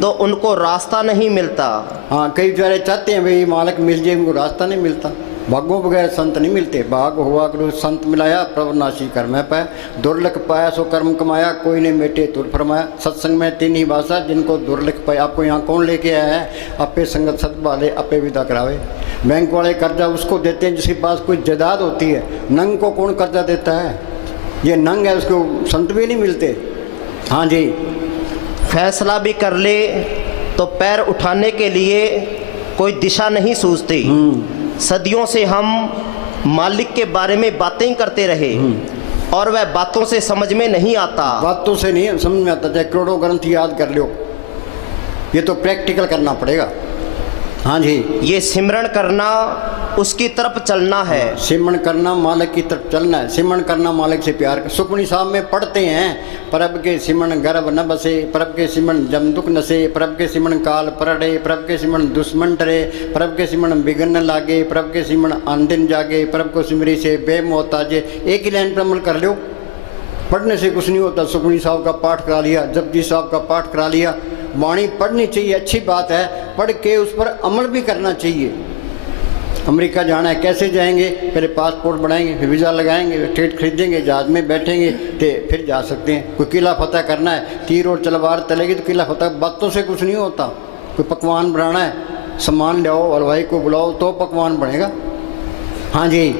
तो उनको रास्ता नहीं मिलता। हाँ, कई बेचारे चाहते हैं भाई मालिक मिल जाए, उनको रास्ता नहीं मिलता। भागों बगैर संत नहीं मिलते, भाग हुआ करो संत मिलाया, प्रभुनाशी कर मैं पाया, दुर्लख पाया सो कर्म कमाया, कोई ने मेटे तुर फरमाया। सत्संग में तीन ही भाषा जिनको दुर्लख पाया। आपको यहाँ कौन लेके आया है, अपे संगत सत वाले अपे विदा करावे। बैंक वाले कर्जा उसको देते हैं जिसके पास कोई जायदाद होती है, नंग को कौन कर्जा देता है, ये नंग है, उसको संत भी नहीं मिलते। हाँ जी, फैसला भी कर ले तो पैर उठाने के लिए कोई दिशा नहीं सूझती। सदियों से हम मालिक के बारे में बातें ही करते रहे और वह बातों से समझ में नहीं आता। बातों से नहीं समझ में आता, चाहे करोड़ों ग्रंथ याद कर लो, ये तो प्रैक्टिकल करना पड़ेगा। हाँ जी, ये सिमरण करना उसकी तरफ चलना है। सिमरण करना मालिक की तरफ चलना है, सिमरण करना मालिक से प्यार कर। सुखमनी साहब में पढ़ते हैं, प्रभ के सिमरण गर्भ न बसे, प्रभ के सिमरण जम दुख नसे, प्रभ के सिमरण काल परड़े, प्रभ के सिमरण दुश्मन डरे, प्रभ के सिमरण बिगन न लागे, प्रभ के सिमरण आंदिन जागे, प्रभ को सिमरी से बेमोहताजे। एक ही लाइन पर अमल कर लो, पढ़ने से कुछ नहीं होता। सुखमनी साहब का पाठ करा लिया, जपजी साहब का पाठ करा लिया, वाणी पढ़नी चाहिए, अच्छी बात है, पढ़ के उस पर अमल भी करना चाहिए। अमेरिका जाना है, कैसे जाएंगे, पहले पासपोर्ट बनाएंगे, फिर वीज़ा लगाएंगे, टिकट खरीदेंगे, जहाज में बैठेंगे तो फिर जा सकते हैं। कोई किला फतह करना है, तीर और तलवार चलेगी तो किला फतह, बातों से कुछ नहीं होता। कोई पकवान बनाना है, सामान ले आओ, हलवाई को बुलाओ तो पकवान बनेगा। हाँ जी,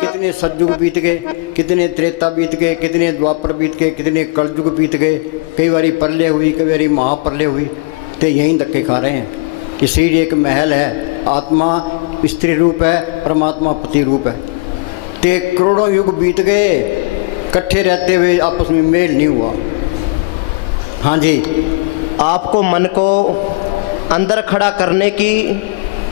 कितने सतयुग बीत गए, कितने त्रेता बीत गए, कितने द्वापर बीत गए, कितने कलयुग बीत गए, कई बारी प्रलय हुई, कई बारी महाप्रलय हुई, तो यहीं धक्के खा रहे हैं। कि शरीर एक महल है, आत्मा स्त्री रूप है, परमात्मा पति रूप है। ते करोड़ों युग बीत गए, इकट्ठे रहते हुए आपस में मेल नहीं हुआ। हाँ जी, आपको मन को अंदर खड़ा करने की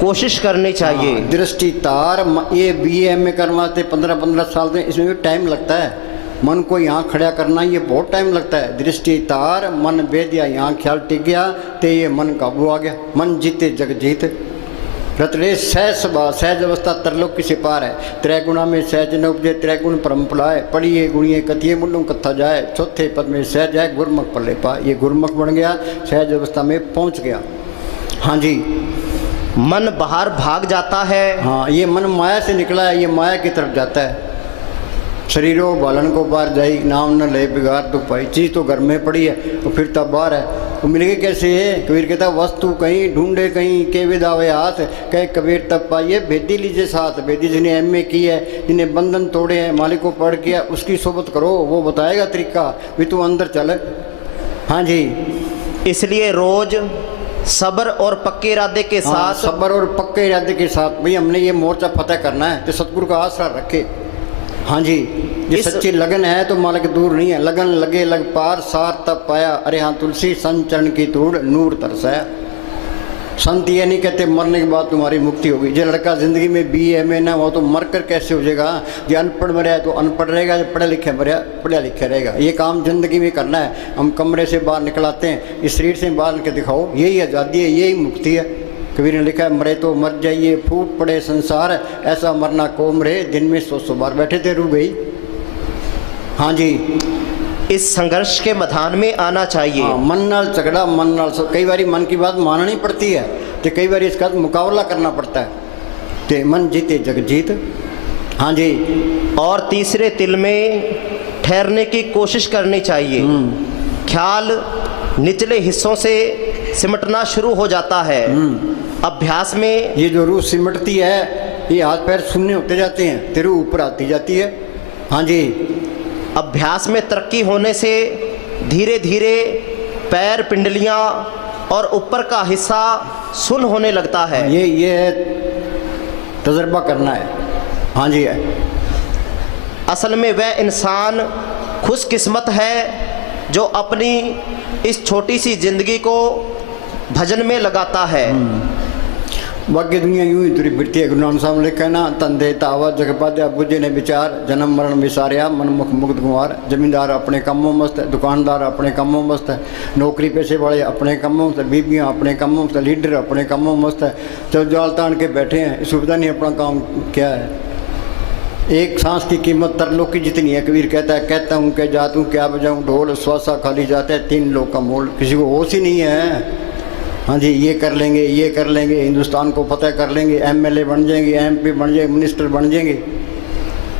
कोशिश करनी चाहिए। दृष्टि तार, ये BA MA करने वास्ते 15-15 साल में, इसमें भी टाइम लगता है। मन को यहाँ खड़ा करना ये बहुत टाइम लगता है। दृष्टि तार, मन भेद दिया, यहाँ ख्याल टिक गया तो ये मन काबू आ गया। मन जीते जग जीत, रतरे सहज स्वभाव, सहज अवस्था तरलोक की पार है। त्रैगुणा में सहज न उपजे, त्रैगुण परम फुलाए, पढ़िए गुणिए कथिए मुंडों कथा जाए, चौथे पद में सहज जाए, गुरमुख पल्ले पाए। ये गुरमुख बन गया, सहज अवस्था में पहुँच गया। हाँ जी, मन बाहर भाग जाता है। हाँ, ये मन माया से निकला है, ये माया की तरफ जाता है। शरीरों बालन को बाहर जाई, नाम न ले बिगाड़ तो पाई। चीज़ तो घर में पड़ी है तो फिर तब बाहर है, वो मिल गई कैसे है? कबीर कहता वस्तु कहीं ढूंढे कहीं के विदावे हाथ, कहे कबीर तब पाइए भेदी लीजिए साथ। भेदी जिन्हें MA की है, जिन्हें बंधन तोड़े हैं, मालिक को पढ़ किया, उसकी सोबत करो, वो बताएगा तरीका। भी तू अंदर चल। हाँ जी, इसलिए रोज सब्र और पक्के इरादे के हाँ, साथ सब्र और पक्के इरादे के साथ भाई हमने ये मोर्चा फतेह करना है, तो सतगुरु का आसरा रखे। हाँ जी, ये सच्ची लगन है तो मालिक दूर नहीं है। लगन लगे लग पार, सार तब पाया, अरे हाँ तुलसी संत चरण की तूड़ नूर तरसाया। संत ये नहीं कहते मरने के बाद तुम्हारी मुक्ति होगी। जो लड़का ज़िंदगी में BA ना हो तो मर कर कैसे हो जाएगा? जो अनपढ़ मरा है तो अनपढ़ रहेगा, जो पढ़े लिखे मरा पढ़ा लिखा रहेगा। ये काम ज़िंदगी में करना है। हम कमरे से बाहर निकलाते हैं, इस शरीर से बाहर निकल दिखाओ, यही आज़ादी है, यही मुक्ति है। कबीर ने लिखा है मरे तो मर जाइए, फूट पड़े संसार, ऐसा मरना कौम रहे, दिन में 100 बार बैठे थे रू गई। हाँ जी, इस संघर्ष के मैदान में आना चाहिए। हाँ, मन नाल झगड़ा, मन नाल कई बार मन की बात माननी पड़ती है, तो कई बार इसका मुकाबला करना पड़ता है। ते मन जीते जग जीत। हाँ जी, और तीसरे तिल में ठहरने की कोशिश करनी चाहिए। ख्याल निचले हिस्सों से सिमटना शुरू हो जाता है। अभ्यास में ये जो रूह सिमटती है, ये हाथ पैर शून्य होते जाते हैं, तेरे ऊपर आती जाती है। हाँ जी, अभ्यास में तरक्की होने से धीरे धीरे पैर, पिंडलियां और ऊपर का हिस्सा सुन्न होने लगता है। ये तजर्बा करना है। हाँ जी, है। असल में वह इंसान खुशकिस्मत है जो अपनी इस छोटी सी जिंदगी को भजन में लगाता है। बाकी दुनिया यूं ही तुरी फिरती है। गुरु नानक साहब ने लिखा ना, तन देता आवाज जग पाद्या, बुझे ने विचार, जन्म मरण विसारिया, मन मुख मुक्त कुमार। जमींदार अपने कामों मस्त है, दुकानदार अपने कामों मस्त है, नौकरी पेशे वाले अपने कामों मस्त है, बीबियाँ अपने कामों मस्त है, लीडर अपने कामों मस्त है। जब जाल तान के बैठे हैं, इस सुविधा नहीं अपना काम क्या है। एक सांस की कीमत तरलोक की जितनी है। कबीर कहता हूँ क्या जात हूँ, क्या बजाऊँ ढोल, श्वासा खाली जाता है, 3 लोग का मोल। किसी को होश ही नहीं है। हाँ जी, ये कर लेंगे, ये कर लेंगे, हिंदुस्तान को फतेह कर लेंगे, MLA बन जाएंगे, MP बन जाएंगे, मिनिस्टर बन जाएंगे।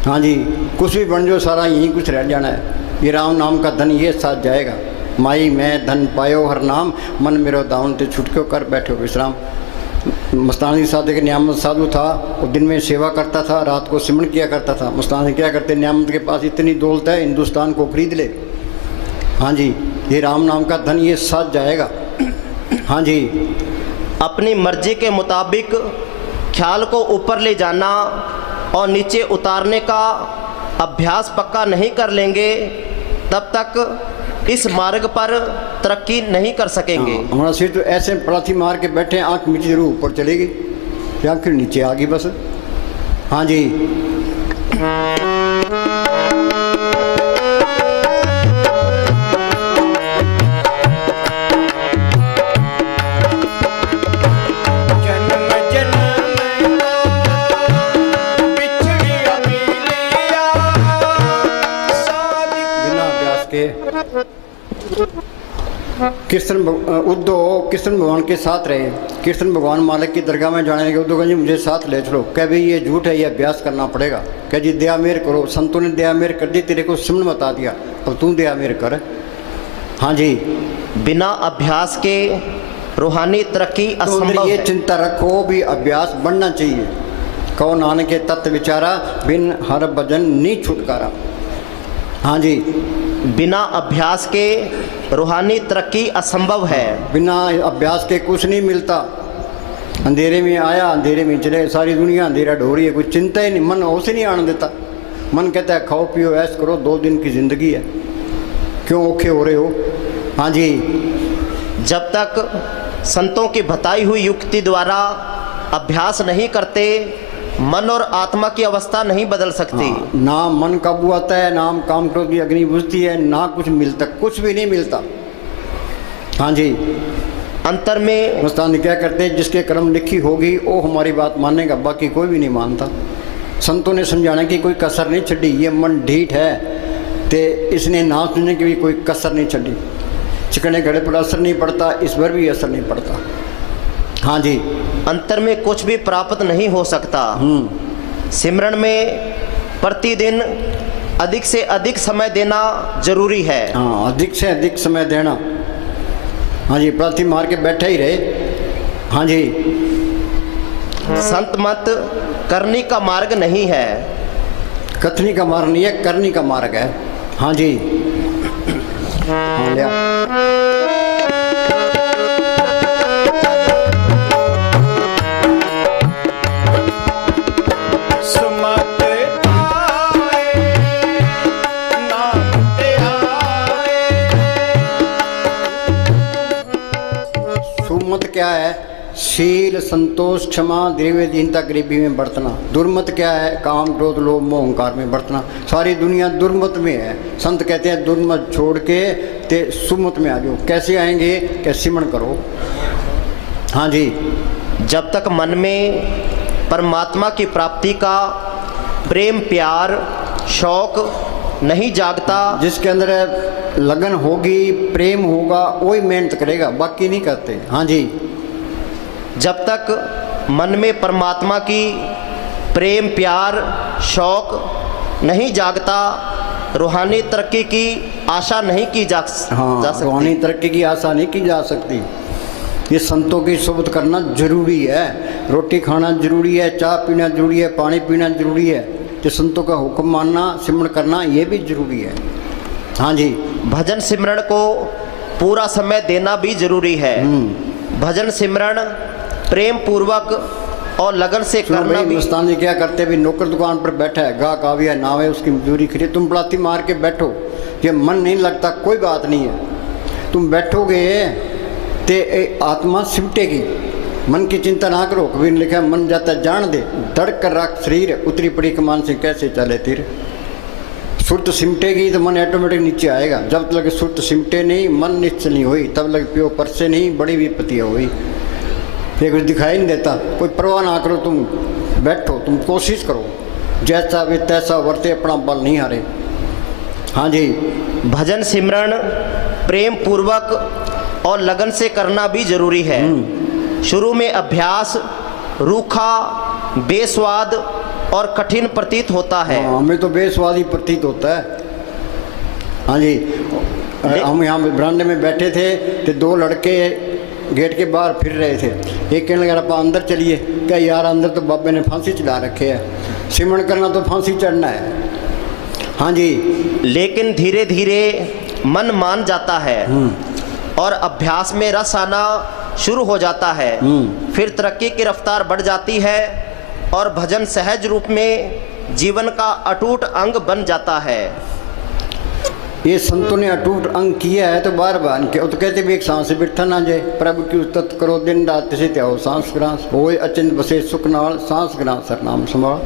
हाँ जी, कुछ भी बन जाओ, सारा यहीं कुछ रह जाना है। ये राम नाम का धन ये साथ जाएगा। माई मैं धन पायो हर नाम, मन मेरो दाउन ते छुटक्यो कर बैठो विश्राम। मस्तानी साधु के नियामत साधु था, वो दिन में सेवा करता था, रात को सिमरन किया करता था। मस्तानी क्या करते, नियामत के पास इतनी दौलत है, हिंदुस्तान को खरीद ले। हाँ जी, ये राम नाम का धन ये साथ जाएगा। हाँ जी, अपनी मर्जी के मुताबिक ख्याल को ऊपर ले जाना और नीचे उतारने का अभ्यास पक्का नहीं कर लेंगे, तब तक इस मार्ग पर तरक्की नहीं कर सकेंगे। हमारा सिर तो ऐसे पलाथी मार के बैठे हैं, आँख मीठी जरूर ऊपर चलेगी, या फिर नीचे आ गई बस। हाँ जी, कृष्ण उद्धव कृष्ण भगवान के साथ रहे। कृष्ण भगवान मालिक की दरगाह में जाने लगे। उद्धव जी मुझे साथ ले चलो। कह भाई ये झूठ है, ये अभ्यास करना पड़ेगा। कह जी दया मेर करो, संतों ने दया मेर कर दी, तेरे को सिमरन बता दिया, अब तू दया मेर कर। हाँ जी, बिना अभ्यास के रूहानी तरक्की असंभव ये है। चिंता रखो भी अभ्यास बढ़ना चाहिए। कहो नानक के तत्व विचारा, बिन हर भजन नी छुटकारा। हाँ जी, बिना अभ्यास के रूहानी तरक्की असंभव है। बिना अभ्यास के कुछ नहीं मिलता। अंधेरे में आया, अंधेरे में चले, सारी दुनिया अंधेरा ढो रही है, कुछ चिंता ही नहीं, मन उसे नहीं आने देता। मन कहता है खाओ पियो ऐश करो, 2 दिन की जिंदगी है, क्यों औखे हो रहे हो। हाँ जी, जब तक संतों की बताई हुई युक्ति द्वारा अभ्यास नहीं करते, मन और आत्मा की अवस्था नहीं बदल सकती। हाँ, ना मन काबू आता है, ना काम क्रोध की अग्नि बुझती है, ना कुछ मिलता, कुछ भी नहीं मिलता। हाँ जी, अंतर में मस्तानी क्या करते हैं, जिसके कर्म लिखी होगी वो हमारी बात मानेगा, बाकी कोई भी नहीं मानता। संतों ने समझाने की कोई कसर नहीं छड़ी। ये मन ढीठ है तो इसने ना सुनने की भी कोई कसर नहीं छड़ी। चिकने घड़े पर असर नहीं पड़ता, इस पर भी असर नहीं पड़ता। हाँ जी, अंतर में कुछ भी प्राप्त नहीं हो सकता। सिमरन में प्रतिदिन अधिक से अधिक समय देना जरूरी है। हाँ, अधिक से अधिक समय देना। हाँ जी, प्रार्थी मार के बैठे ही रहे। हाँ जी, संत मत करनी का मार्ग नहीं है, कथनी का मार्ग नहीं है, करनी का मार्ग है। हाँ जी, हाँ लिया। सुमत आए नाम ते आए। सुमत क्या है? शील, संतोष, क्षमा, द्रव्य, दीनता, गरीबी में बरतना। दुर्मत क्या है? काम, क्रोध, लोभ, मोह, अहंकार में बरतना। सारी दुनिया दुर्मत में है। संत कहते हैं दुर्मत छोड़ के ते सुमत में आ जाओ। कैसे आएंगे? क्या सिमरण करो। हाँ जी, जब तक मन में परमात्मा की प्राप्ति का प्रेम, प्यार, शौक नहीं जागता, जिसके अंदर लगन होगी, प्रेम होगा, वही मेहनत करेगा, बाकी नहीं करते। हाँ जी, जब तक मन में परमात्मा की प्रेम, प्यार, शौक नहीं जागता, रूहानी तरक्की की आशा नहीं की जा हाँ, सकती। रूहानी तरक्की की आशा नहीं की जा सकती। ये संतों की सोबत करना जरूरी है। रोटी खाना जरूरी है, चाय पीना जरूरी है, पानी पीना जरूरी है। तो संतों का हुक्म मानना, सिमरण करना, ये भी जरूरी है। हाँ जी, भजन सिमरण को पूरा समय देना भी जरूरी है। भजन सिमरण प्रेम पूर्वक और लगन से करना भी। हिंदुस्तान जी क्या करते हैं? भी नौकर दुकान पर बैठा है, गाहक आ गया, नाव है, उसकी मजदूरी खरी, तुम पलाती मार के बैठो। ये मन नहीं लगता, कोई बात नहीं है। तुम बैठोगे ते आत्मा सिमटेगी। मन की चिंता ना करो। कबीर ने लिखा, मन जाता जान दे, धड़ कर रख शरीर, उतरी पड़ी कमान से कैसे चले तीर। सुरत सिमटेगी तो मन ऑटोमेटिक नीचे आएगा। जब तक सुरत सिमटे नहीं, मन निश्चल नहीं हुई, तब लग प्यो पर से नहीं, बड़ी विपत्ति हुई। ये कुछ दिखाई नहीं देता, कोई परवाह ना करो, तुम बैठो, तुम कोशिश करो, जैसा भी तैसा वर्ते, अपना बल नहीं हारे। हाँ जी, भजन सिमरण प्रेम पूर्वक और लगन से करना भी जरूरी है। शुरू में अभ्यास रूखा, बेस्वाद और कठिन प्रतीत होता है। हाँ, हमें तो बेस्वादी प्रतीत होता है। हाँ जी, हम यहाँ बरामदे में बैठे थे तो दो लड़के गेट के बाहर फिर रहे थे। एक कहने लगा, आप अंदर चलिए। क्या यार, अंदर तो बाबे ने फांसी चढ़ा रखे है, सिमरण करना तो फांसी चढ़ना है। हाँ जी, लेकिन धीरे धीरे मन मान जाता है और अभ्यास में रस आना शुरू हो जाता है। फिर तरक्की की रफ्तार बढ़ जाती है और भजन सहज रूप में जीवन का अटूट अंग बन जाता है। ये संतों ने अटूट अंग किया है तो बार बार के तो कहते भी एक सांस से बिठा ना जाए। प्रभु की उस्तत करो दिन रात से त्याओ सांस ग्रास, होए अचिंत बसे सुख नाल, सांस ग्रास सरनाम संभाल।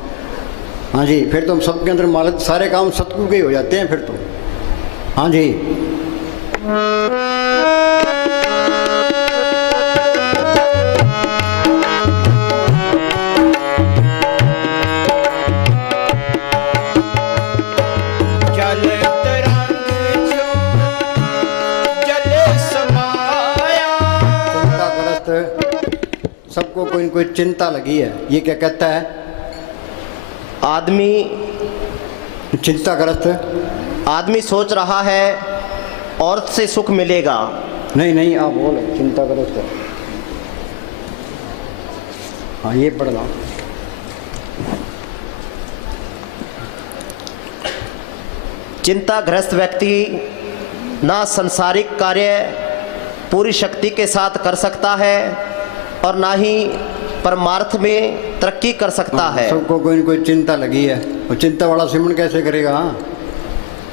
हाँ जी, फिर तो सबके अंदर मालिक, सारे काम सतगुरु के हो जाते हैं फिर तो। हाँ जी, सबको कोई न कोई चिंता लगी है। ये क्या कहता है? आदमी चिंताग्रस्त आदमी सोच रहा है औरत से सुख मिलेगा। नहीं नहीं, आप बोलो चिंताग्रस्त। हाँ, ये पढ़ना। चिंताग्रस्त व्यक्ति ना संसारिक कार्य पूरी शक्ति के साथ कर सकता है और ना ही परमार्थ में तरक्की कर सकता है। सबको कोई न कोई चिंता लगी है, और चिंता वाला सिमरण कैसे करेगा?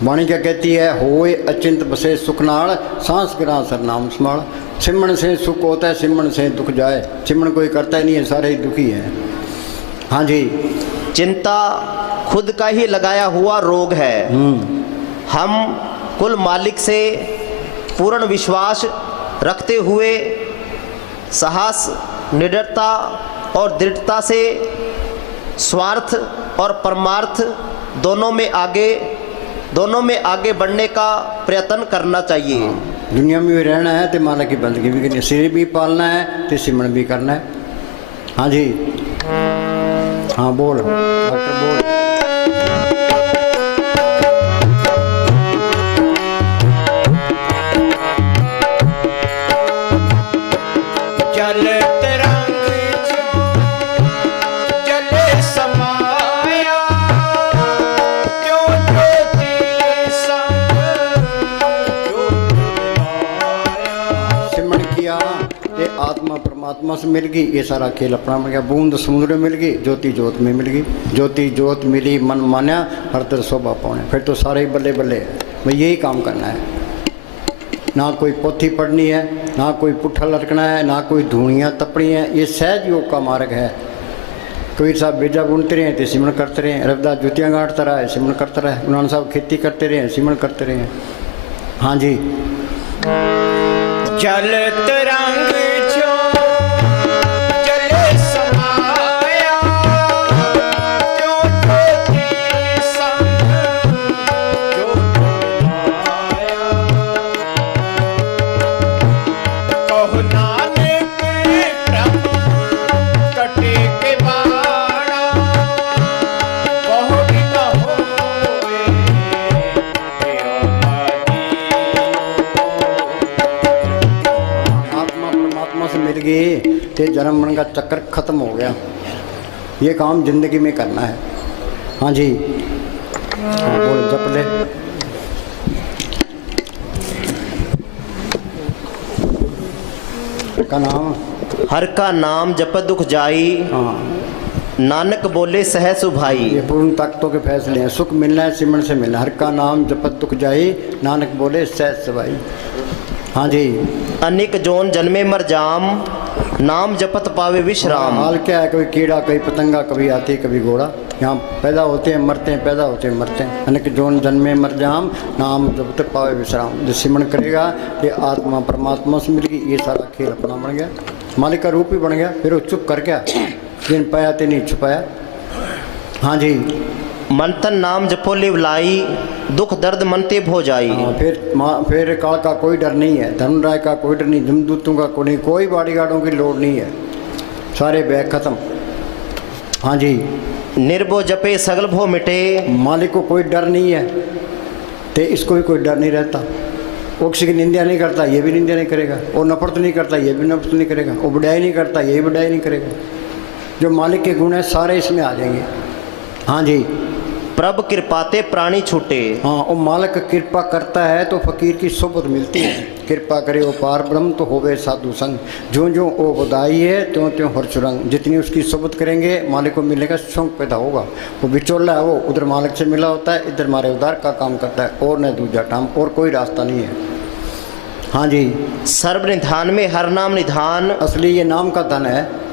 वाणी क्या कहती है? होए अचिंत बसे सुख नाल, सांस गिरा सरनाम स्मरण। सिमरण से सुख होता है, सिमरण से दुख जाए। सिमरण कोई करता ही नहीं है, सारे ही दुखी है। हाँ जी, चिंता खुद का ही लगाया हुआ रोग है। हम कुल मालिक से पूर्ण विश्वास रखते हुए साहस, निडरता और दृढ़ता से स्वार्थ और परमार्थ दोनों में आगे बढ़ने का प्रयत्न करना चाहिए। दुनिया में भी रहना है तो मालिक की बंदगी भी करनी है, शरीर भी पालना है तो सिमरण भी करना है। हाँ जी, हाँ बोल डॉक्टर बोल। आत्मा परमात्मा से मिल गई, ये सारा खेल अपना बन गया। बूंद समुद्र में मिल गई, ज्योति ज्योत में मिल गई, ज्योति ज्योत मिली मन मान्या, हर तरह शोभा पाने। फिर तो सारे ही बल्ले बल्ले है। भाई यही काम करना है, ना कोई पोथी पढ़नी है, ना कोई पुट्ठा लटकना है, ना कोई धूणियाँ तपनी है। ये सहज योग का मार्ग है। कबीर साहब बेजा बुनते रहे तो सिमरन करते रहे, रविदास जुतियाँ गांठता रहा है, सिमरन करता रहा है, उन्होंने साहब खेती करते रहे, सिमरन करते रहे। हाँ जी, जल तरंग जो जले समाया, त्यों ज्योति संग ज्योत मिलाया। कहो नानक प्रभ कटे के बाड़ा, बहु बिना होए आत्मा परमात्मा से मिल गई तो जन्म मरण का चक्कर खत्म हो गया। ये काम जिंदगी में करना है। हाँ जी, हाँ बोल जप ले। का नाम, हर का नाम जपत दुख जाई, हाँ नानक बोले सह सुभाई। ये पूर्ण ताकतों के फैसले हैं। सुख मिलना है सिमरन से मिलना। हर का नाम जपत दुख जाई, नानक बोले सहज सवाई। हाँ जी, अनेक जोन जन्मे मर जाम, नाम जपत पावे विश्राम। हाल क्या है, कभी कीड़ा कभी पतंगा, कभी हाथी कभी घोड़ा। यहाँ पैदा होते हैं मरते हैं, पैदा होते हैं मरते हैं। अनेक जोन जन्मे मर जाम, नाम जपत पावे विश्राम। जो सिमरन करेगा ये आत्मा परमात्मा से मिल गई। ये सारा खेल अपना बन गया, मालिक का रूप ही बन गया। फिर वो चुप कर गया, जिन पाया ते नहीं छुपाया। हाँ जी, मन तन नाम जपो लिव लाई, दुख दर्द मन ते भो जाई। हाँ, फिर काल का कोई डर नहीं है, धर्मराय का कोई डर नहीं, जमदूतों का कोई नहीं, कोई बॉडीगार्डों की लोड नहीं है। सारे बैग खत्म। हाँ जी, निर्भो जपे सगल भो मिटे, मालिक को कोई डर नहीं है तो इसको भी कोई डर नहीं रहता। वो किसी की निंदा नहीं करता, ये भी निंदा नहीं करेगा। वो नफरत नहीं करता, ये भी नफरत नहीं करेगा। वो बुराई नहीं करता, ये भी बुराई नहीं करेगा। जो मालिक के गुण है सारे इसमें आ जाएंगे। हाँ जी, प्रभ कृपाते प्राणी छूटे। हाँ, वो मालिक कृपा करता है तो फकीर की सोबत मिलती है। कृपा करे वो पार ब्रह्म तो होवे साधु संग, जो जो वो बधाई है त्यों त्यों हर चुरंग। जितनी उसकी सोबत करेंगे मालिक को मिलने का शौक पैदा होगा। वो बिचौला है, वो उधर मालिक से मिला होता है, इधर मारे उधार का काम करता है, और न दूजा टाम, और कोई रास्ता नहीं है। हाँ जी, सर्व निधान में हर नाम निधान, असली ये नाम का धन है।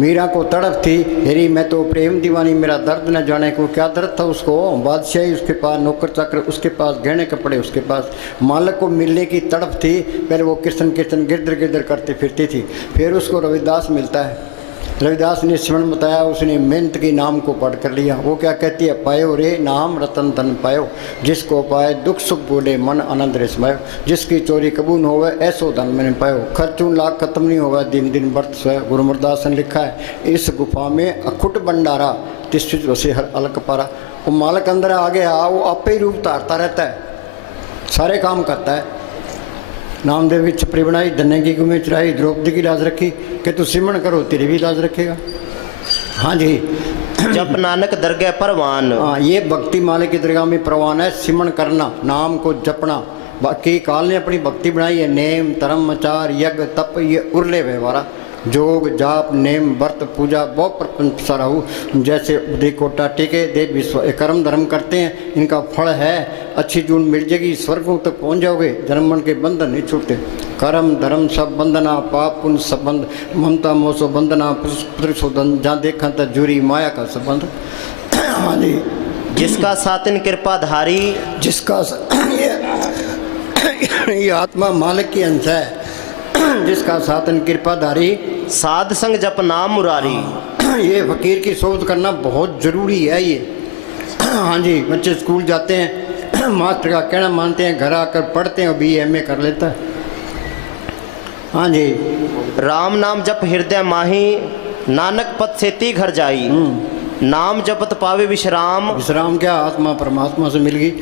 मीरा को तड़प थी, हेरी मैं तो प्रेम दीवानी, मेरा दर्द न जाने को। क्या दर्द था उसको, बादशाही उसके पास, नौकर चाकर उसके पास, गहने कपड़े उसके पास, मालिक को मिलने की तड़प थी। पहले वो कीर्तन कीर्तन गिरधर गिरधर करती फिरती थी। फिर उसको रविदास मिलता है। रविदास ने स्मरण बताया, उसने मेहनत की नाम को पढ़ कर लिया। वो क्या कहती है, पायो रे नाम रतन धन पायो, जिसको पाए दुख सुख बोले मन आनंद रे समायो। जिसकी चोरी कबूल होवे ऐसो धन मैंने पायो, खर्चूं लाख खत्म नहीं होगा दिन दिन बरत सोए। गुरु अमरदास ने लिखा है, इस गुफा में अखुट भंडारा, तिस्वित वसे हर अलग पारा। वो मालिक अंदर आ गया, वो आपे ही रूप धारता रहता है, सारे काम करता है। नामदेव की छपरी बनाई, धन्य की गुमे चढ़ाई, द्रौपदी की लाज रखी कि तू सिमरन करो तेरी भी लाज रखेगा। हाँ जी, जप नानक दरगाह परवान। हाँ, ये भक्ति मालिक की दरगाह में परवान है। सिमरन करना, नाम को जपना। बाकी काल ने अपनी भक्ति बनाई है, नेम धर्म आचार यज्ञ तप, ये उर्ले व्यवहारा। जोग जाप नेम व्रत पूजा बहुत प्रपंच सारा हो। जैसे उदय कोटा टीके देव विश्व कर्म धर्म करते हैं, इनका फल है अच्छी जून मिल जाएगी, स्वर्गों तक पहुंच जाओगे, जन्म मरण के बंधन नहीं छूटते। कर्म धर्म सब बंधना, पाप पुण्य संबंध, ममता मोसो बंधना, पुत्रशोधन, जहाँ देखा था जुरी माया का संबंध। हाँ जी, जिसका सातिन कृपा धारी, जिसका ये आत्मा मालिक की अंश है, जिसका साधन कृपाधारी, साध संग जप नाम मुरारी। ये फकीर की सोच करना बहुत जरूरी है ये। हाँ जी, बच्चे स्कूल जाते हैं, मास्टर का कहना मानते हैं, घर आकर पढ़ते हैं, BA कर लेता है। हाँ जी, राम नाम जप हृदय माही, नानक पद सेती घर जाई। नाम जपत पावे विश्राम, विश्राम क्या, आत्मा परमात्मा से मिल गई।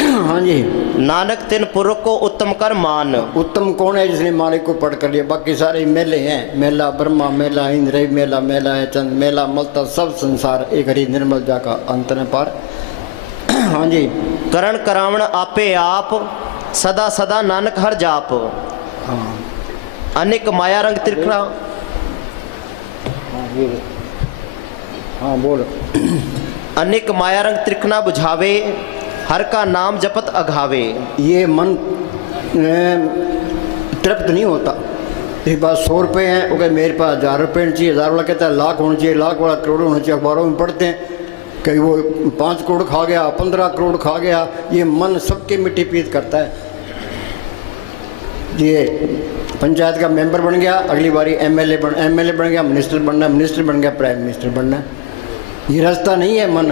हाँ जी, नानक तिन पुरुष को उत्तम कर मान। उत्तम कौन है, जिसने मालिक को पढ़ कर लिया। बाकी सारे मेले हैं, मेला ब्रह्मा मेला, इंद्र मेला, मेला है चंद मेला, मलता सब संसार एक हरि निर्मल जा का अंत न पार। हाँ जी, करण करावण आपे आप, सदा सदा नानक हर जाप। हाँ, अनेक माया रंग त्रिखना। हाँ बोल। अनेक माया रंग त्रिखना बुझावे, हर का नाम जपत अघावे। ये मन तृप्त नहीं होता। एक बात 100 रुपये हैं, वो कहे मेरे पास 1000 रुपये चाहिए, 1000 वाला कहता है लाख होना चाहिए, लाख वाला करोड़ होना चाहिए। अखबारों में पढ़ते हैं कहीं वो 5 करोड़ खा गया, 15 करोड़ खा गया। ये मन सबके मिट्टी पीत करता है। ये पंचायत का मेंबर बन गया, अगली बारी एमएलए बन गया, मिनिस्टर बन गया, प्राइम मिनिस्टर बनना है। ये रास्ता नहीं है मन।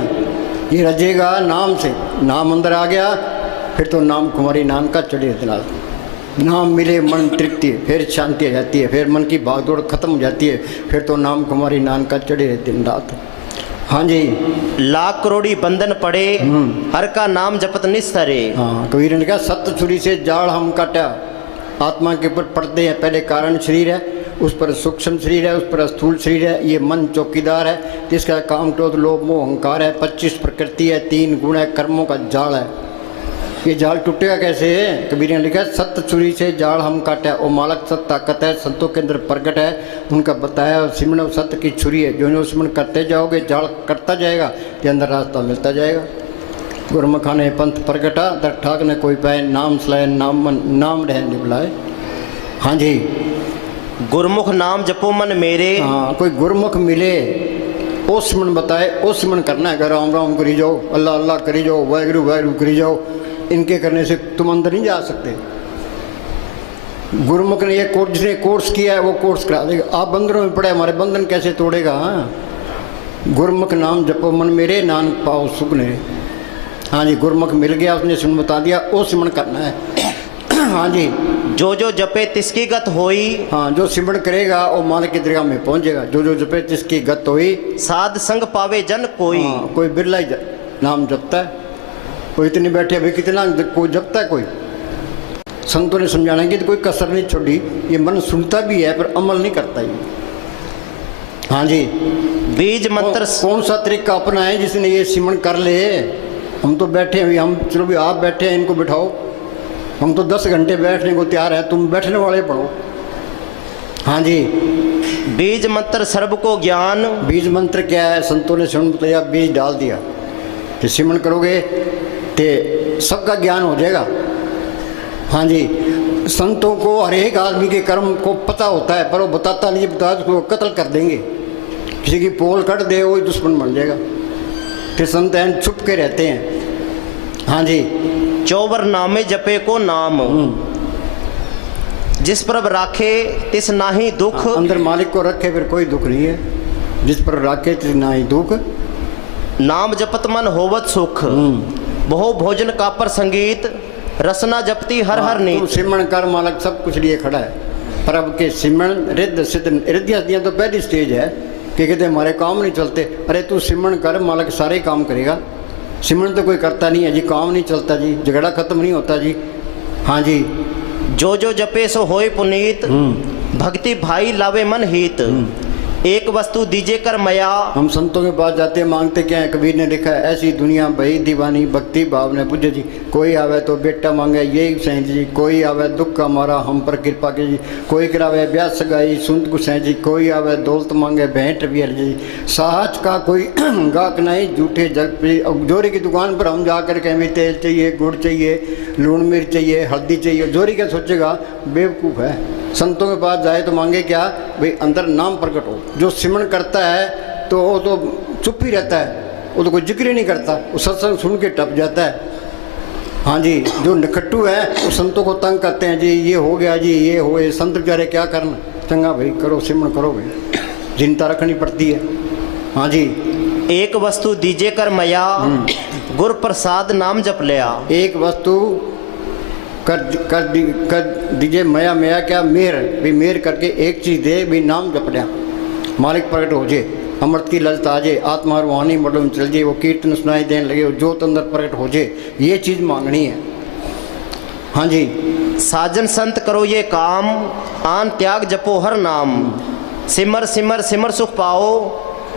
ये रजेगा नाम से। नाम अंदर आ गया फिर तो नाम कुमारी नाम का चढ़े दिन। नाम मिले मन तृप्ति, फिर शांति आ जाती है, फिर मन की भागदौड़ खत्म हो जाती है, फिर तो नाम कुमारी नाम का चढ़े दिन रात। हाँ जी। लाख करोड़ी बंधन पड़े, हर का नाम जपत निस्तरे। हाँ, कबीर ने कहा सत्य छुरी से जाल हम काटा। आत्मा के ऊपर पड़ते हैं, पहले कारण शरीर है, उस पर सूक्ष्म शरीर है, उस पर स्थूल शरीर है। ये मन चौकीदार है जिसका काम क्रोध लोभ मोह अहंकार है। 25 प्रकृति है, 3 गुण है, कर्मों का जाल है। ये जाल टूटेगा कैसे? कबीर ने लिखा सत्य छुरी से जाल हम काटा। वो मालक सत्य ताकत है, संतों के अंदर प्रकट है, उनका बताया सिमरण सत्य की छुरी है। जो सिमरण करते जाओगे जाल कटता जाएगा, के अंदर रास्ता मिलता जाएगा। गुरमुखाने पंथ प्रगटा, दर ठाक ने कोई पाए, नाम सलाए नाम रह निभलाए। हाँ जी। गुरमुख नाम जपो मन मेरे। हाँ, कोई गुरमुख मिले, ओ सिमरण बताए, ओ सिमरण करना है। राम राम करी जाओ, अल्लाह अल्लाह करी जाओ, वाहिगुरु वाहिगुरु करी जाओ। इनके करने से तुम अंदर नहीं जा सकते। गुरमुख ने ये कोर्स, जिसने कोर्स किया है वो कोर्स करा देगा। आप बंधनों में पड़े, हमारे बंधन कैसे तोड़ेगा? गुरमुख नाम जपो मन मेरे, नानक पाओ सुख ने। हाँ जी, गुरमुख मिल गया, उसने सिमरण बता दिया, वो सिमरण करना है। हाँ जी। जो जो जपे तिसकी गत होई। हाँ, जो सिमरण करेगा वो मालिक की दरगाह में पहुंचेगा। जो जो जपे तिसकी गत होई। साध संग पावे जन कोई। हाँ, कोई बिरला ही नाम जपता है, कोई इतने बैठे अभी कितना कोई जपता है। कोई संतों ने समझाना कि तो कोई कसर नहीं छोड़ी। ये मन सुनता भी है पर अमल नहीं करता ये। हाँ जी। बीज मंत्र कौन सा तरीका अपना है जिसने ये सिमरण कर ले? हम तो बैठे हैं, हम चलो भी आप बैठे हैं, इनको बिठाओ। हम तो 10 घंटे बैठने को तैयार है, तुम बैठने वाले पढ़ो। हाँ जी। बीज मंत्र सर्व को ज्ञान। बीज मंत्र क्या है? संतों ने सिमरण बताया, बीज डाल दिया कि सिमरण करोगे तो सबका ज्ञान हो जाएगा। हाँ जी। संतों को हर एक आदमी के कर्म को पता होता है पर वो बताता नहीं, बता उसको कत्ल कर देंगे। किसी की पोल कट दे वही दुश्मन बन जाएगा। फिर संत हैं छुप के रहते हैं। हाँ जी। 54 नामे जपे को नाम, जिस पर राखे तिस नाही दुख। अंदर मालिक को रखे फिर कोई दुख नहीं है, जिस पर राखे तिस नाही दुख। नाम जपत मन होवत सुख, बहु भोजन का पर संगीत। रसना जपती हर हर नीत। सिमरण कर, मालिक सब कुछ लिए खड़ा है। पर अब के सिमरण रिद्ध सिद्ध रिद्धियाँ तो पहली स्टेज है कि कहते हमारे काम नहीं चलते। अरे तू सिमरण कर, मालिक सारे काम करेगा। सिमरण तो कोई करता नहीं है जी, काम नहीं चलता जी, झगड़ा खत्म नहीं होता जी। हाँ जी। जो जो जपे सो होए पुनीत, भक्ति भाई लावे मन हित। एक वस्तु दीजे कर मया। हम संतों के पास जाते हैं, मांगते क्या है? कबीर ने लिखा है, ऐसी दुनिया भई दीवानी, भक्ति भाव ने बुझे जी। कोई आवे तो बेटा मांगे यही सैं जी, कोई आवे दुख का मारा हम पर कृपा की जी। कोई करावे ब्याह सगाई सुनत गुसैं जी, कोई आवे दौलत मांगे भेंट वियल जी। साहज का कोई गाहक नहीं, झूठे जग पे। जोरी की दुकान पर हम जाकर कहें भी तेल चाहिए, गुड़ चाहिए, लून मिर्च चाहिए, हल्दी चाहिए, जोरी क्या सोचेगा? बेवकूफ़ है। संतों के पास जाए तो मांगे क्या? भाई अंदर नाम प्रकट हो। जो सिमरण करता है तो वो तो चुप ही रहता है, वो तो कोई जिक्र ही नहीं करता, वो सत्संग सुन के टप जाता है। हाँ जी। जो निकट्टू है वो संतों को तंग करते हैं जी, ये हो गया जी, ये हो गए। संत बेचारे क्या करना? चंगा भाई करो, सिमरण करो भाई, चिंता रखनी पड़ती है। हाँ जी। एक वस्तु दीजे कर मया, गुर प्रसाद नाम जप लिया। एक वस्तु कर दीजिए मया। मया क्या? मेहर भी। मेहर करके एक चीज़ दे भी, नाम जप लिया, मालिक प्रकट हो जाए, अमृत की ललत आ जाए, आत्मा रूहानी मडों में चल जाए, वो कीर्तन सुनाई देने लगे, वो जोत अंदर प्रकट हो जाए। ये चीज़ मांगनी है। हाँ जी। साजन संत करो ये काम, आन त्याग जपो हर नाम। सिमर सिमर सिमर सुख पाओ,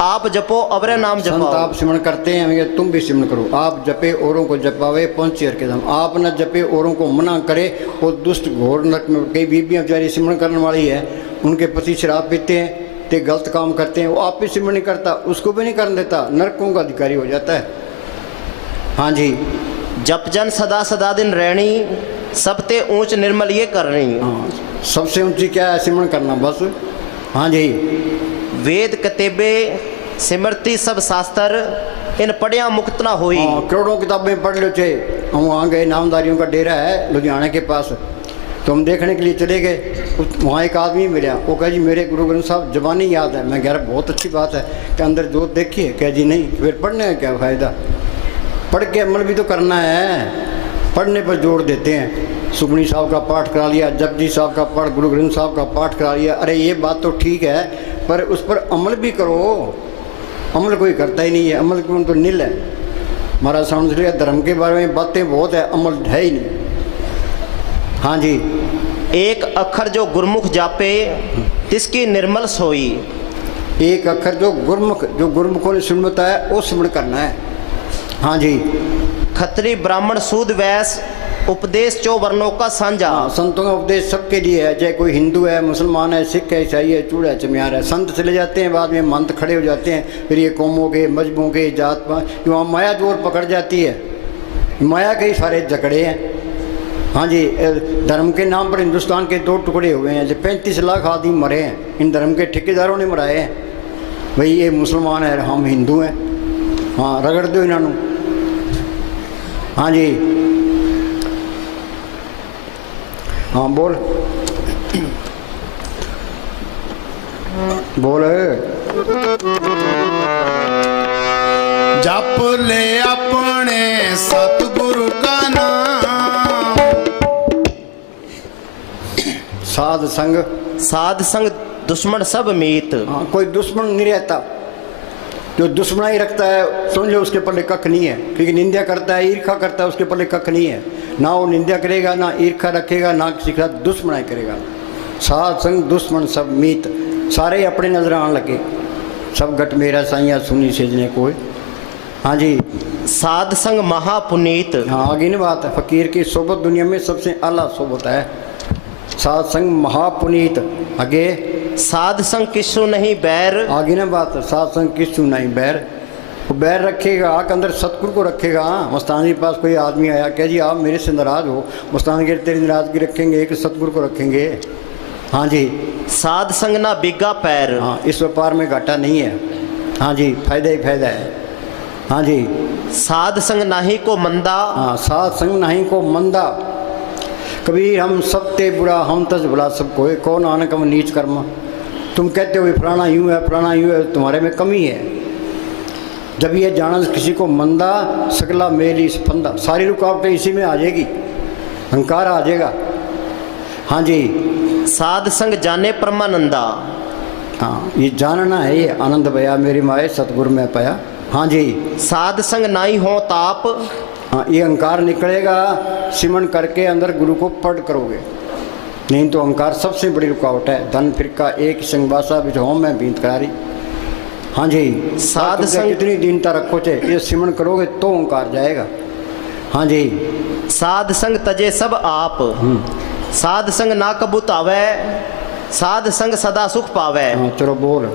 आप जपो अवरे नाम संत जपाओ। आप सिमरण करते हैं, हमें तुम भी सिमरण करो। आप जपे औरों को जपावे पहुंचे हर के धाम। आप न जपे औरों को मना करे। वो दुष्ट घोर नरक में, कई बीबियाँ बेचारी सिमरण करने वाली है, उनके पति शराब पीते हैं ते गलत काम करते हैं, वो आप भी सिमरण नहीं करता, उसको भी नहीं करने देता, नरकों का अधिकारी हो जाता है। हाँ जी, जप जन सदा सदा दिन रहनी, सबते ऊंच निर्मल ये करनी। हाँ, सबसे ऊंची क्या है? सिमरण करना बस। हाँ जी, वेद कतेबे सिमरती सब शास्त्र, इन पढ़िया मुक्त ना होई। हाँ, करोड़ों किताबें पढ़ लो चे। हम वहाँ गए, नामदारियों का डेरा है लुधियाना के पास, तो हम देखने के लिए चले गए। वहाँ एक आदमी मिला, वो कहे जी मेरे गुरु ग्रंथ साहब जबानी याद है। मैं कह रहा बहुत अच्छी बात है, कि अंदर जोत देखी है? कह जी नहीं। फिर पढ़ने का क्या फ़ायदा? पढ़ के अमल भी तो करना है, पढ़ने पर जोर देते हैं। सुखमनी साहब का पाठ करा लिया, जपजी साहब का पाठ, गुरु ग्रंथ साहब का पाठ करा लिया। अरे ये बात तो ठीक है, पर उस पर अमल भी करो। अमल कोई करता ही नहीं है, अमल क्यों तो नील है। महाराज साउंड लिया धर्म के बारे में बातें बहुत है, अमल है ही नहीं। हाँ जी, एक अक्षर जो गुरमुख जापे, तिसकी निर्मल सोई। एक अक्षर जो गुरमुखों ने सुन बताया वो सिमरण करना है। हाँ जी, खत्री ब्राह्मण सूद वैश्य, उपदेश चो वर्णों का साझा। हाँ, संतों का उपदेश सबके लिए है, चाहे कोई हिंदू है, मुसलमान है, सिख है, ईसाई है, चूड़ा है, चमियार है। संत चले जाते हैं, बाद में मंत खड़े हो जाते हैं, फिर ये कौमों के, मजहबों के, जात पात, वहाँ माया जोर पकड़ जाती है। माया के ही सारे जकड़े हैं। हाँ जी, धर्म के नाम पर हिंदुस्तान के दो टुकड़े हुए हैं। जो 35 लाख आदमी मरे हैं, इन धर्म के ठेकेदारों ने मराए हैं। भाई ये मुसलमान है, हम हिंदू हैं। हाँ, रगड़ दो इन्होंने। हाँ जी, हाँ बोल बोल। जप ले अपने सतगुरु का नाम। साध संग, साध संग दुश्मन सब मीत। हाँ, कोई दुश्मन नहीं रहता। जो दुश्मनाई रखता है समझ लो उसके पल्ले कख नहीं है, क्योंकि निंदा करता है, ईर्खा करता है, उसके पल्ले कख नहीं है। ना वो निंदा करेगा, ना ईर्खा रखेगा, ना किसी का दुश्मनाई करेगा। साध संग दुश्मन सब मीत, सारे अपने नजर आने लगे। सब गट मेरा साइया सुनी सेजने कोई। हाँ जी, साध संग महापुनीत। हाँ आगे नहीं बात है। फकीर की सोबत दुनिया में सबसे आला सोबत है। साध संग महापुनीत। आगे साध संग किसु नहीं बैर। आगे ना बात है। साध संग किसु नहीं बैर। वो बैर रखेगा के अंदर सतगुरु को रखेगा। मस्तान के पास कोई आदमी आया, कह जी आप मेरे से नाराज हो, मस्तान के तेरी नाराजगी रखेंगे कि सतगुरु को रखेंगे। हाँ जी, साध संग ना बिगा पैर। हाँ, इस व्यापार में घाटा नहीं है। हाँ जी, फायदा ही फायदा है। हाँ जी, साध संग नाही को मंदा। हाँ, साध संग नहीं को मंदा। कबीर हम सब ते बुरा, हम तज भला सब कोई, कौन नानक हम नीच कर्म। तुम कहते हो फलाना यूँ है, फलाना यूँ है, तुम्हारे में कमी है। जब ये जाना किसी को मंदा, सकला मेली स्पंदा, सारी रुकावटें इसी में आ जाएगी, अहंकार आ जाएगा। हाँ जी, साध संग जाने परमानंदा। हाँ, ये जानना है, ये आनंद भया मेरी माए सतगुरु में पाया। हाँ जी, साध संग नाई हो ताप। हाँ, ये अहंकार निकलेगा सिमरण करके अंदर गुरु को पढ़ करोगे, नहीं तो अहंकार सबसे बड़ी रुकावट है। धन फिरका एक संगवासा बिछो में बीत करारी। हाँ जी, साध संग कितनी दीनता रखो चे, ये सिमरण करोगे तो अहंकार जाएगा। हाँ जी, साध संग तजे सब आप। साध संग ना कबूत आवे, साध संग सदा सुख पावे। हाँ चलो बोल।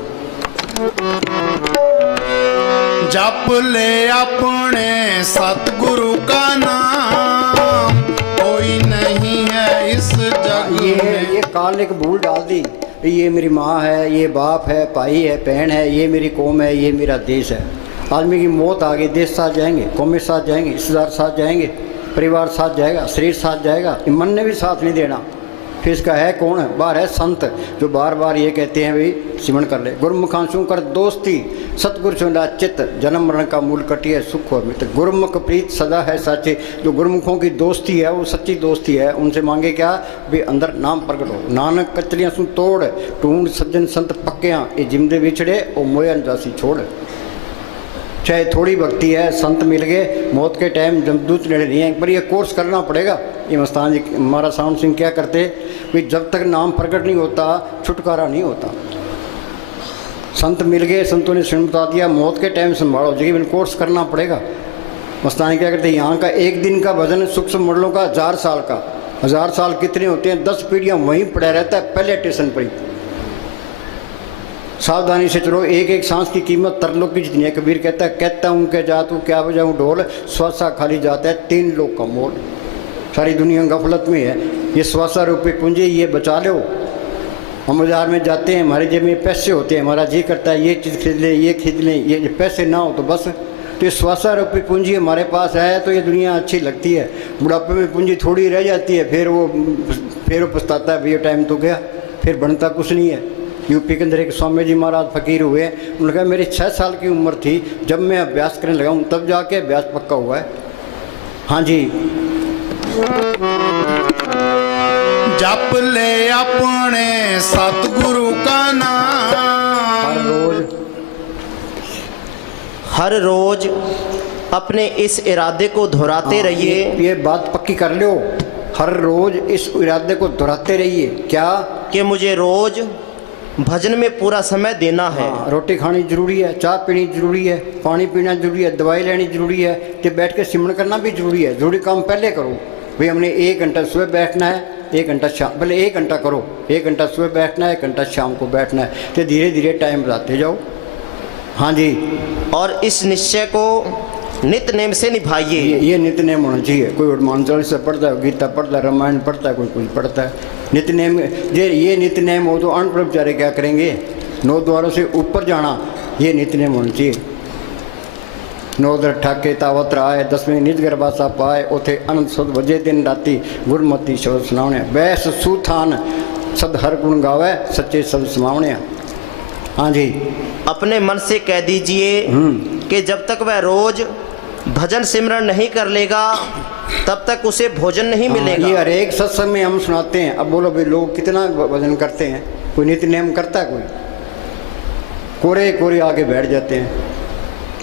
जप ले अपने सतगुरु का नाम, कोई नहीं है इस जग में। ये काल ने एक भूल डाल दी, ये मेरी माँ है, ये बाप है, भाई है, बहन है, ये मेरी कौम है, ये मेरा देश है। आदमी की मौत आ गई, देश साथ जाएंगे, कौमें साथ जाएंगे, रिश्तेदार साथ जाएंगे, परिवार साथ जाएगा, शरीर साथ जाएगा, मन ने भी साथ नहीं देना। फिर इसका है कौन है? बाहर है संत, जो बार बार ये कहते हैं भाई सिमरण कर ले। गुरुमुखांशु कर दोस्ती, सतगुरु चुंडा चित्त, जन्म मरण का मूल कटिए सुख हो मित्र। गुरुमुख प्रीत सदा है साचे, जो गुरुमुखों की दोस्ती है वो सच्ची दोस्ती है। उनसे मांगे क्या? भी अंदर नाम प्रकट हो। नानक कचलियाँ सुन तोड़, ढूंढ सज्जन संत पक्कियाँ, ये जिमदे बिछड़े और मोयन जासी छोड़। चाहे थोड़ी भक्ति है, संत मिल गए, मौत के टाइम जमदूत नेड़े नहीं है, पर ये कोर्स करना पड़ेगा। ये मस्तान जी महाराज साउंड सिंह क्या करते, कि जब तक नाम प्रकट नहीं होता छुटकारा नहीं होता। संत मिल गए, संतों ने स्वयं बता दिया मौत के टाइम संभालो, लेकिन कोर्स करना पड़ेगा। मस्तानी क्या करते हैं, यहाँ का एक दिन का भजन सूक्ष्म मंडलों का 1000 साल का, 1000 साल कितने होते हैं, 10 पीढ़ियाँ वहीं पड़ा रहता है पहले स्टेशन पर ही। सावधानी से चलो, एक एक सांस की कीमत तरलोक की जितनी है। कबीर कहता हूँ क्या जा तू क्या बजाऊँ ढोल, श्वासा खाली जाता है 3 लोग का मोल। सारी दुनिया गफलत में है, ये श्वासा रूपी पूंजी ये बचा लो। हम बाजार में जाते हैं, हमारे जेब में पैसे होते हैं, हमारा जी करता है ये चीज़ खरीद लें, ये खरीद लें, ये पैसे ना हो तो बस। तो ये श्वासा रूपी पूंजी हमारे पास है तो ये दुनिया अच्छी लगती है। बुढ़ापे में पूंजी थोड़ी रह जाती है, फिर वो पछताता है भैया टाइम तो गया, फिर बनता कुछ नहीं है। यूपी के अंदर एक स्वामी जी महाराज फकीर हुए, उन्होंने कहा मेरी 6 साल की उम्र थी जब मैं अभ्यास करने लगा हूँ, तब जाके अभ्यास पक्का हुआ है। हाँ जी, जप ले अपने सतगुरु का नाम, हर रोज अपने इस इरादे को दोहराते रहिए। ये बात पक्की कर लो, हर रोज इस इरादे को दोहराते रहिए। क्या कि मुझे रोज भजन में पूरा समय देना है। रोटी खानी जरूरी है, चाय पीनी जरूरी है, पानी पीना जरूरी है, दवाई लेनी जरूरी है, तो बैठ के सिमरन करना भी जरूरी है। जरूरी काम पहले करो भाई, हमने 1 घंटा सुबह बैठना है, 1 घंटा शाम, पहले 1 घंटा करो, 1 घंटा सुबह बैठना है, 1 घंटा शाम को बैठना है, तो धीरे धीरे टाइम बढ़ाते जाओ। हाँ जी, और इस निश्चय को नित नेम से निभाइए। ये नित नेम होना चाहिए। कोई हनुमान चालीसा पढ़ता है, गीता पढ़ता है, रामायण पढ़ता है, कोई कुछ पढ़ता है। नित नेम ये नित नेम हो तो अनपढ़ बेचारे क्या करेंगे। 9 द्वारों से ऊपर जाना ये नित नेम होना चाहिए। 9 दर ठाके तावत आए, 10वें निज गर्भासा पाए, उथे अनंत सुध वजे दिन राती गुरमती शब्द सुनावने। बैस सुथान सद हर गुण गावे, सच्चे शब्द समावने। हाँ जी, अपने मन से कह दीजिए कि जब तक वह रोज भजन सिमरन नहीं कर लेगा तब तक उसे भोजन नहीं मिलेगा। ये हर एक सत्संग में हम सुनाते हैं। अब बोलो भाई लोग कितना भजन करते हैं, कोई नित्य नियम करता है, कोई कोरे कोरे आगे बैठ जाते हैं।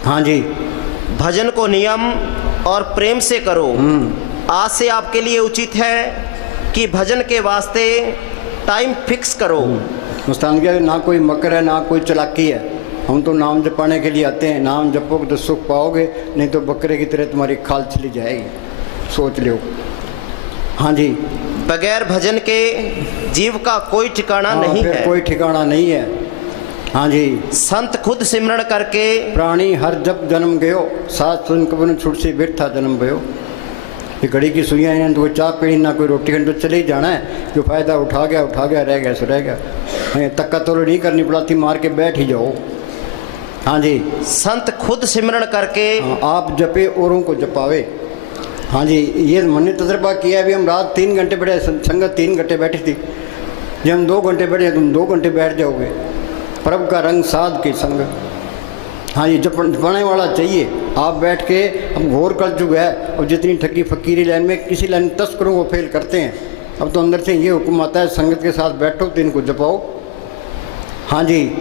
हाँ जी, भजन को नियम और प्रेम से करो। आज से आपके लिए उचित है कि भजन के वास्ते टाइम फिक्स करो। मुस्तान क्या ना कोई मकर है ना कोई चालाकी है, हम तो नाम जपाने के लिए आते हैं। नाम जपोगे तो सुख पाओगे, नहीं तो बकरे की तरह तुम्हारी खाल चली जाएगी, सोच लो। हाँ जी, बगैर भजन के जीव का कोई ठिकाना नहीं फिर है। कोई ठिकाना नहीं है। हाँ जी, संत खुद सिमरण करके प्राणी हर जब जन्म गयो, सात सुन कबन छुट से बैठा जन्म भयो। ये घड़ी की सुइयाँ हैं, तो कोई चाय पीनी ना कोई रोटी खानी, तो चले ही जाना है। जो फायदा उठा गया, रह गया सो रह गया। तक्का तोड़ नहीं करनी पड़ती, मार के बैठ ही जाओ। हाँ जी, संत खुद सिमरण करके आप जपे औरों को जपावे। हाँ जी, ये मैंने तजर्बा किया है। अभी हम रात 3 घंटे बैठे, संगत 3 घंटे बैठी थी। जब हम 2 घंटे बैठे, तुम 2 घंटे बैठ जाओगे। प्रभु का रंग साध के संग। हाँ जी, जपने वाला चाहिए। आप बैठ के, अब घोर कल चुका है, और जितनी ठगी फकीरी लाइन में किसी लाइन तस्करों को फेल करते हैं। अब तो अंदर से ये हुक्म आता है संगत के साथ बैठो तो इनको जपाओ। हाँ जी,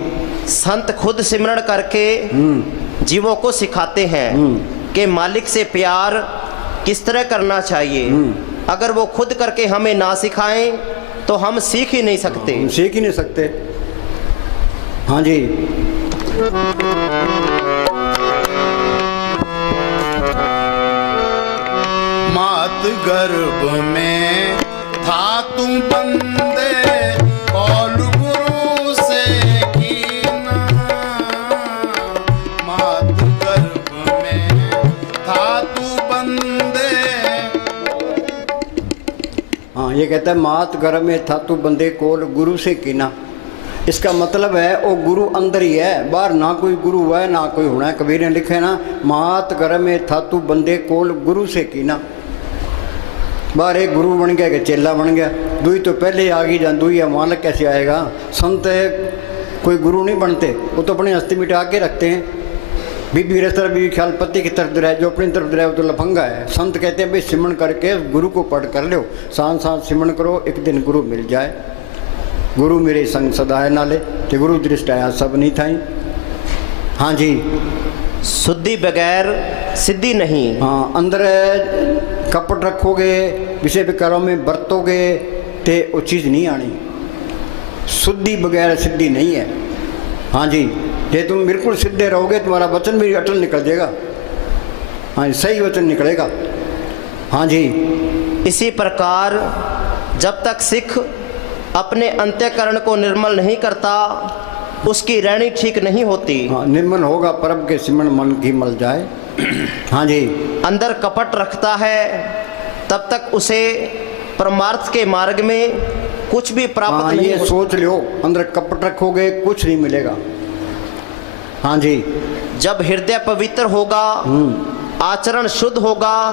संत खुद सिमरण करके जीवों को सिखाते हैं कि मालिक से प्यार किस तरह करना चाहिए। अगर वो खुद करके हमें ना सिखाएं तो हम सीख ही नहीं सकते। सीख ही नहीं सकते। हाँ जी, मात गर्भ में था तुम बंदे, कौल गुरु से कीना। मात गर्भ में था तू बंदे। हाँ, ये कहता है मात गर्भ में था तू बंदे कोल गुरु से कीना। इसका मतलब है वो गुरु अंदर ही है, बाहर ना कोई गुरु है ना कोई होना है। कबीर ने लिखे ना, मात गर्भ में था तू बंदे कोल गुरु से कीना। बाहर एक गुरु बन गया कि चेला बन गया, दुई तो पहले आ गई जान, दुई मालक कैसे आएगा। संत कोई गुरु नहीं बनते, वो तो अपने हस्ती मिटा के रखते हैं। बीबी इस तरफ भी ख्याल पति की तरफ रहे, जो अपनी तरफ रहे वो तो लफंगा है। संत कहते हैं भाई सिमरन करके गुरु को पढ़ कर लो, सांस सांस सिमरन करो, एक दिन गुरु मिल जाए। गुरु मेरे संग सदाए नाले, ते गुरु दृष्टि आया सब नहीं थाई। हाँ जी, शुद्धि बगैर सिद्धि नहीं। हाँ, अंदर कपट रखोगे, विषय विकारों में बरतोगे, ते वो चीज़ नहीं आनी। शुद्धि बगैर सिद्धि नहीं है। हाँ जी, ये तुम बिल्कुल सीधे रहोगे तुम्हारा वचन भी अटल निकल जाएगा। हाँ जी, सही वचन निकलेगा। हाँ जी, इसी प्रकार जब तक सिख अपने अंत्यकरण को निर्मल नहीं करता उसकी रहनी ठीक नहीं होती। हाँ, निर्मल होगा परम के सिमरण मन की मल जाए। हाँ जी, अंदर कपट रखता है तब तक उसे परमार्थ के मार्ग में कुछ भी प्राप्त हाँ, नहीं ये हो। सोच लो, अंदर कपट रखोगे कुछ नहीं मिलेगा। हाँ जी, जब हृदय पवित्र होगा, आचरण शुद्ध होगा,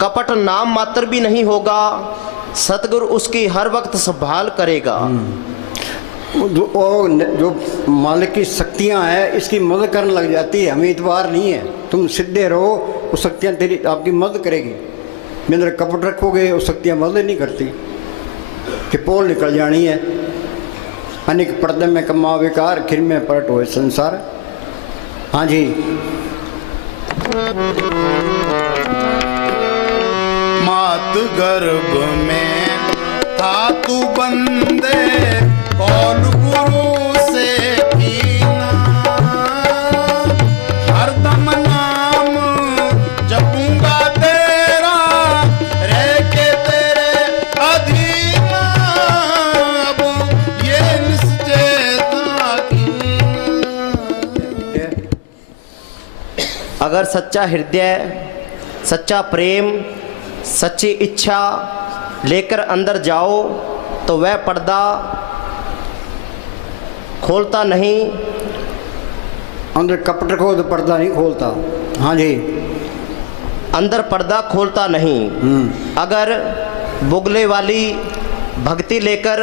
कपट नाम मात्र भी नहीं होगा, सतगुरु उसकी हर वक्त संभाल करेगा। जो मालिक की शक्तियाँ हैं इसकी मदद करने लग जाती है, हमें इतबार नहीं है। तुम सीधे रहो, वो शक्तियाँ तेरी आपकी मदद करेगी। मेरे अंदर कपट रखोगे वो शक्तियाँ मदद नहीं करती कि पोल निकल जानी है। अनेक पर्दे में कमा विकार, खिर में पलट हुए संसार। हाँ जी, मात गर्भ में था तू बंदे, कौन गुरु से कीना, हरदम नाम जपूंगा तेरा, रह के तेरे अधीन, अब ये निश्चयता कीना। अगर सच्चा हृदय, सच्चा प्रेम, सच्ची इच्छा लेकर अंदर जाओ तो वह पर्दा खोलता नहीं। अंदर कपट रखो तो पर्दा नहीं खोलता। हाँ जी, अंदर पर्दा खोलता नहीं। अगर बुगले वाली भक्ति लेकर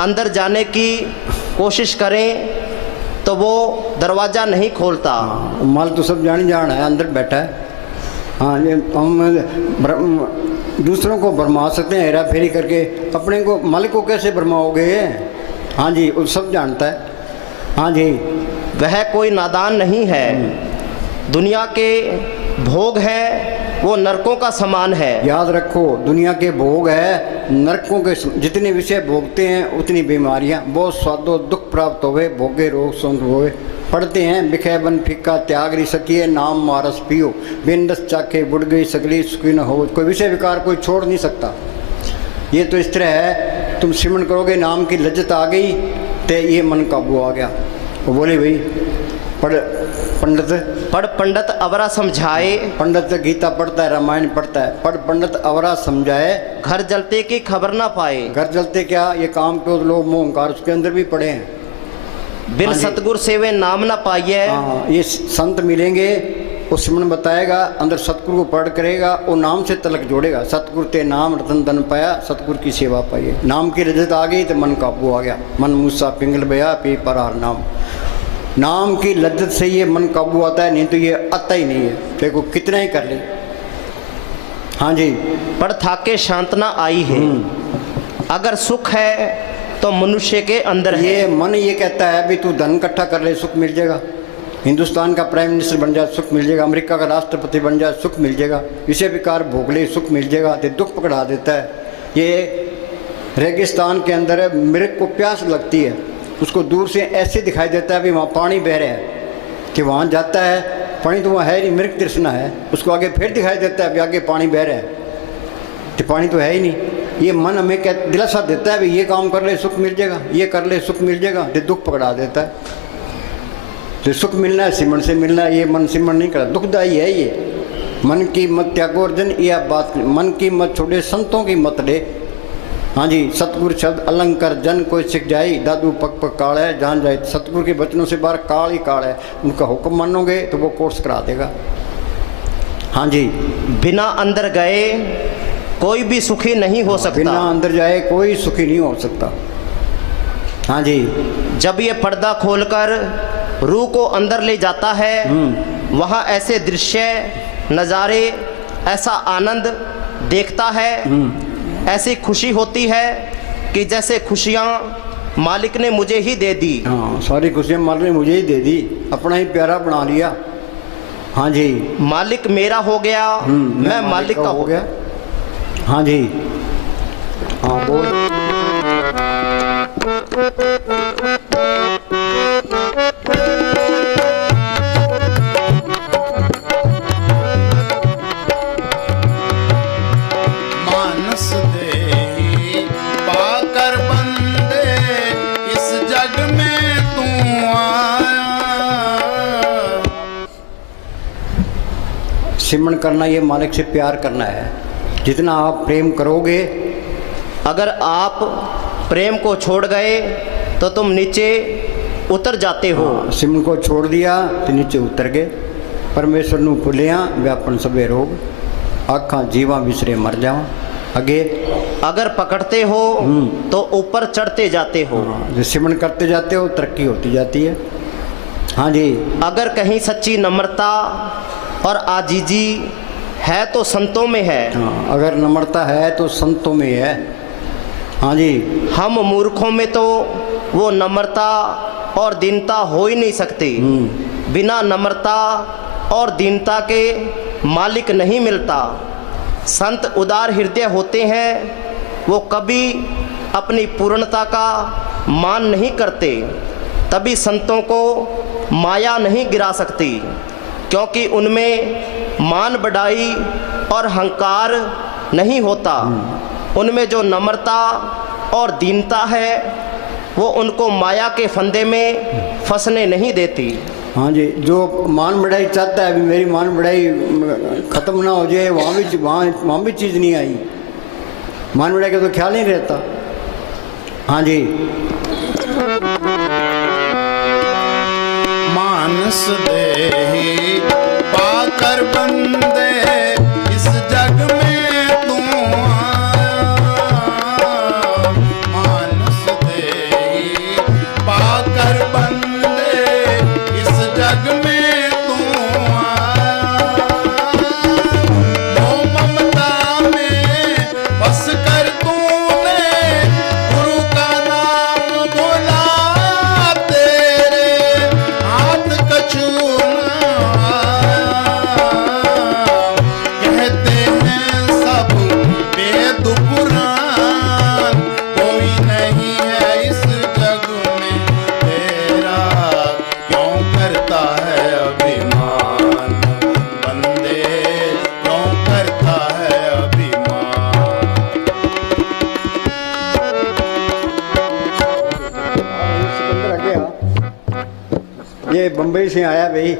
अंदर जाने की कोशिश करें तो वो दरवाज़ा नहीं खोलता। माल तो सब जान है, अंदर बैठा है। हाँ, ये हम दूसरों को भरमा सकते हैं हेरा फेरी करके, अपने को मालिक को कैसे भरमाओगे? हाँ जी, वो सब जानता है। हाँ जी, वह कोई नादान नहीं है। दुनिया के भोग है वो नरकों का समान है। याद रखो, दुनिया के भोग है नरकों के जितने विषय भोगते हैं उतनी बीमारियाँ, बहुत स्वादो दुख प्राप्त होवे, भोगे रोग संग होवे। पढ़ते हैं बिखे बन फिक्का त्याग री सकिए, नाम मारस पियो, बिंदस चाके बुढ़ गई सगली सुखी न हो। कोई विषय विकार कोई छोड़ नहीं सकता। ये तो इस तरह है, तुम सिमरन करोगे, नाम की लज्जत आ गई तो ये मन काबू आ गया। वो बोले भाई पढ़ पंडित अवरा समझाए, पंडित गीता पढ़ता है, रामायण पढ़ता है, पढ़ पंडित अवरा समझाए, घर जलते की खबर ना पाए। घर जलते क्या, ये काम क्रोध लोभ मोह अहंकार उसके अंदर भी पड़े हैं। बिन हाँ जी। सतगुर सेवे नाम ना पाइए। हाँ, ये संत मिलेंगे, वो सिमरन बताएगा, अंदर सतगुरु को पढ़ करेगा, वो नाम से तलक जोड़ेगा। सतगुरु ते नाम रतन धन पाया, सतगुरु की सेवा पाइए। नाम की रजत आ गई तो मन काबू आ गया। मन मूसा पिंगल बया पी परार नाम। नाम की लज्जत से ये मन काबू आता है, नहीं तो ये आता ही नहीं है। देखो कितना ही कर ले। हाँ जी, पर थाके शांतना आई है। अगर सुख है तो मनुष्य के अंदर है। ये मन ये कहता है भी तू धन इकट्ठा कर ले, सुख मिल जाएगा। हिंदुस्तान का प्राइम मिनिस्टर बन जाए, सुख मिल जाएगा। अमेरिका का राष्ट्रपति बन जाए, सुख मिल जाएगा। विषय विकार भोग ले, सुख मिल जाएगा। तो दुख पकड़ा देता है। ये रेगिस्तान के अंदर मृग को प्यास लगती है, उसको दूर से ऐसे दिखाई देता है भी वहाँ पानी बह रहा है, कि वहाँ जाता है पानी तो वहाँ है नहीं, मृग तृष्णा है। उसको आगे फिर दिखाई देता है भी आगे पानी बह रहा है, तो पानी तो है ही नहीं। ये मन हमें क्या दिलासा देता है भी ये काम कर ले सुख मिल जाएगा, ये कर ले सुख मिल जाएगा। तो दुख पकड़ा देता है। तो सुख मिलना है सिमरन से मिलना है, ये मन सिमरन नहीं करता, दुखदायी है ये। मन की मत त्यागो अर्जन, यह बात मन की मत छोड़े, संतों की मत ले। हाँ जी, सतगुरु शब्द अलंकार जन कोई सिख जाए, दादू पक पक काल है जान जाए। सतगुरु के बचनों से बाहर काल ही काल है। उनका हुक्म मानोगे तो वो कोर्स करा देगा। हाँ जी, बिना अंदर गए कोई भी सुखी नहीं हो सकता। बिना अंदर जाए कोई सुखी नहीं हो सकता। हाँ जी, जब ये पर्दा खोलकर रूह को अंदर ले जाता है, वहाँ ऐसे दृश्य नज़ारे, ऐसा आनंद देखता है, ऐसी खुशी होती है कि जैसे खुशियाँ मालिक ने मुझे ही दे दी। हाँ, सारी खुशियाँ मालिक ने मुझे ही दे दी, अपना ही प्यारा बना लिया। हाँ जी, मालिक मेरा हो गया, मैं मालिक का हो गया। हाँ जी, हाँ बोल। सिमरन करना ये मालिक से प्यार करना है। जितना आप प्रेम करोगे, अगर आप प्रेम को छोड़ गए तो तुम नीचे उतर जाते हो। सिमरन को छोड़ दिया तो नीचे उतर गए। परमेश्वर नू भुलिया व्यापन सबे रोग, आखा जीवा बिसरे मर जावा। आगे अगर पकड़ते हो तो ऊपर चढ़ते जाते हो। जो सिमरन करते जाते हो तरक्की होती जाती है। हाँ जी। अगर कहीं सच्ची नम्रता और आजीजी है तो संतों में है। हाँ, अगर नम्रता है तो संतों में है। हाँ जी। हम मूर्खों में तो वो नम्रता और दीनता हो ही नहीं सकती। बिना नम्रता और दीनता के मालिक नहीं मिलता। संत उदार हृदय होते हैं, वो कभी अपनी पूर्णता का मान नहीं करते। तभी संतों को माया नहीं गिरा सकती, क्योंकि उनमें मान बढ़ाई और अहंकार नहीं होता। उनमें जो नम्रता और दीनता है वो उनको माया के फंदे में फंसने नहीं देती। हाँ जी। जो मान बढ़ाई चाहता है, अभी मेरी मान बढ़ाई ख़त्म ना हो जाए, वहाँ भी चीज़ नहीं आई। मान बढ़ाई का तो ख्याल नहीं रहता। हाँ जी। मानस देहि पाकर बंदे इस जग में तू आया। मानस देहि पाकर बंदे इस जग में तू आया। मोह ममता में बस कर तूने गुरु का नाम बोला, तेरे हाथ कछु न आया। कहते हैं सब वेद पुराण, कोई नहीं है इस जग में तेरा, क्यों करता है अभिमान बंदे, क्यों करता है अभिमान। ये बम्बई से आया भाई।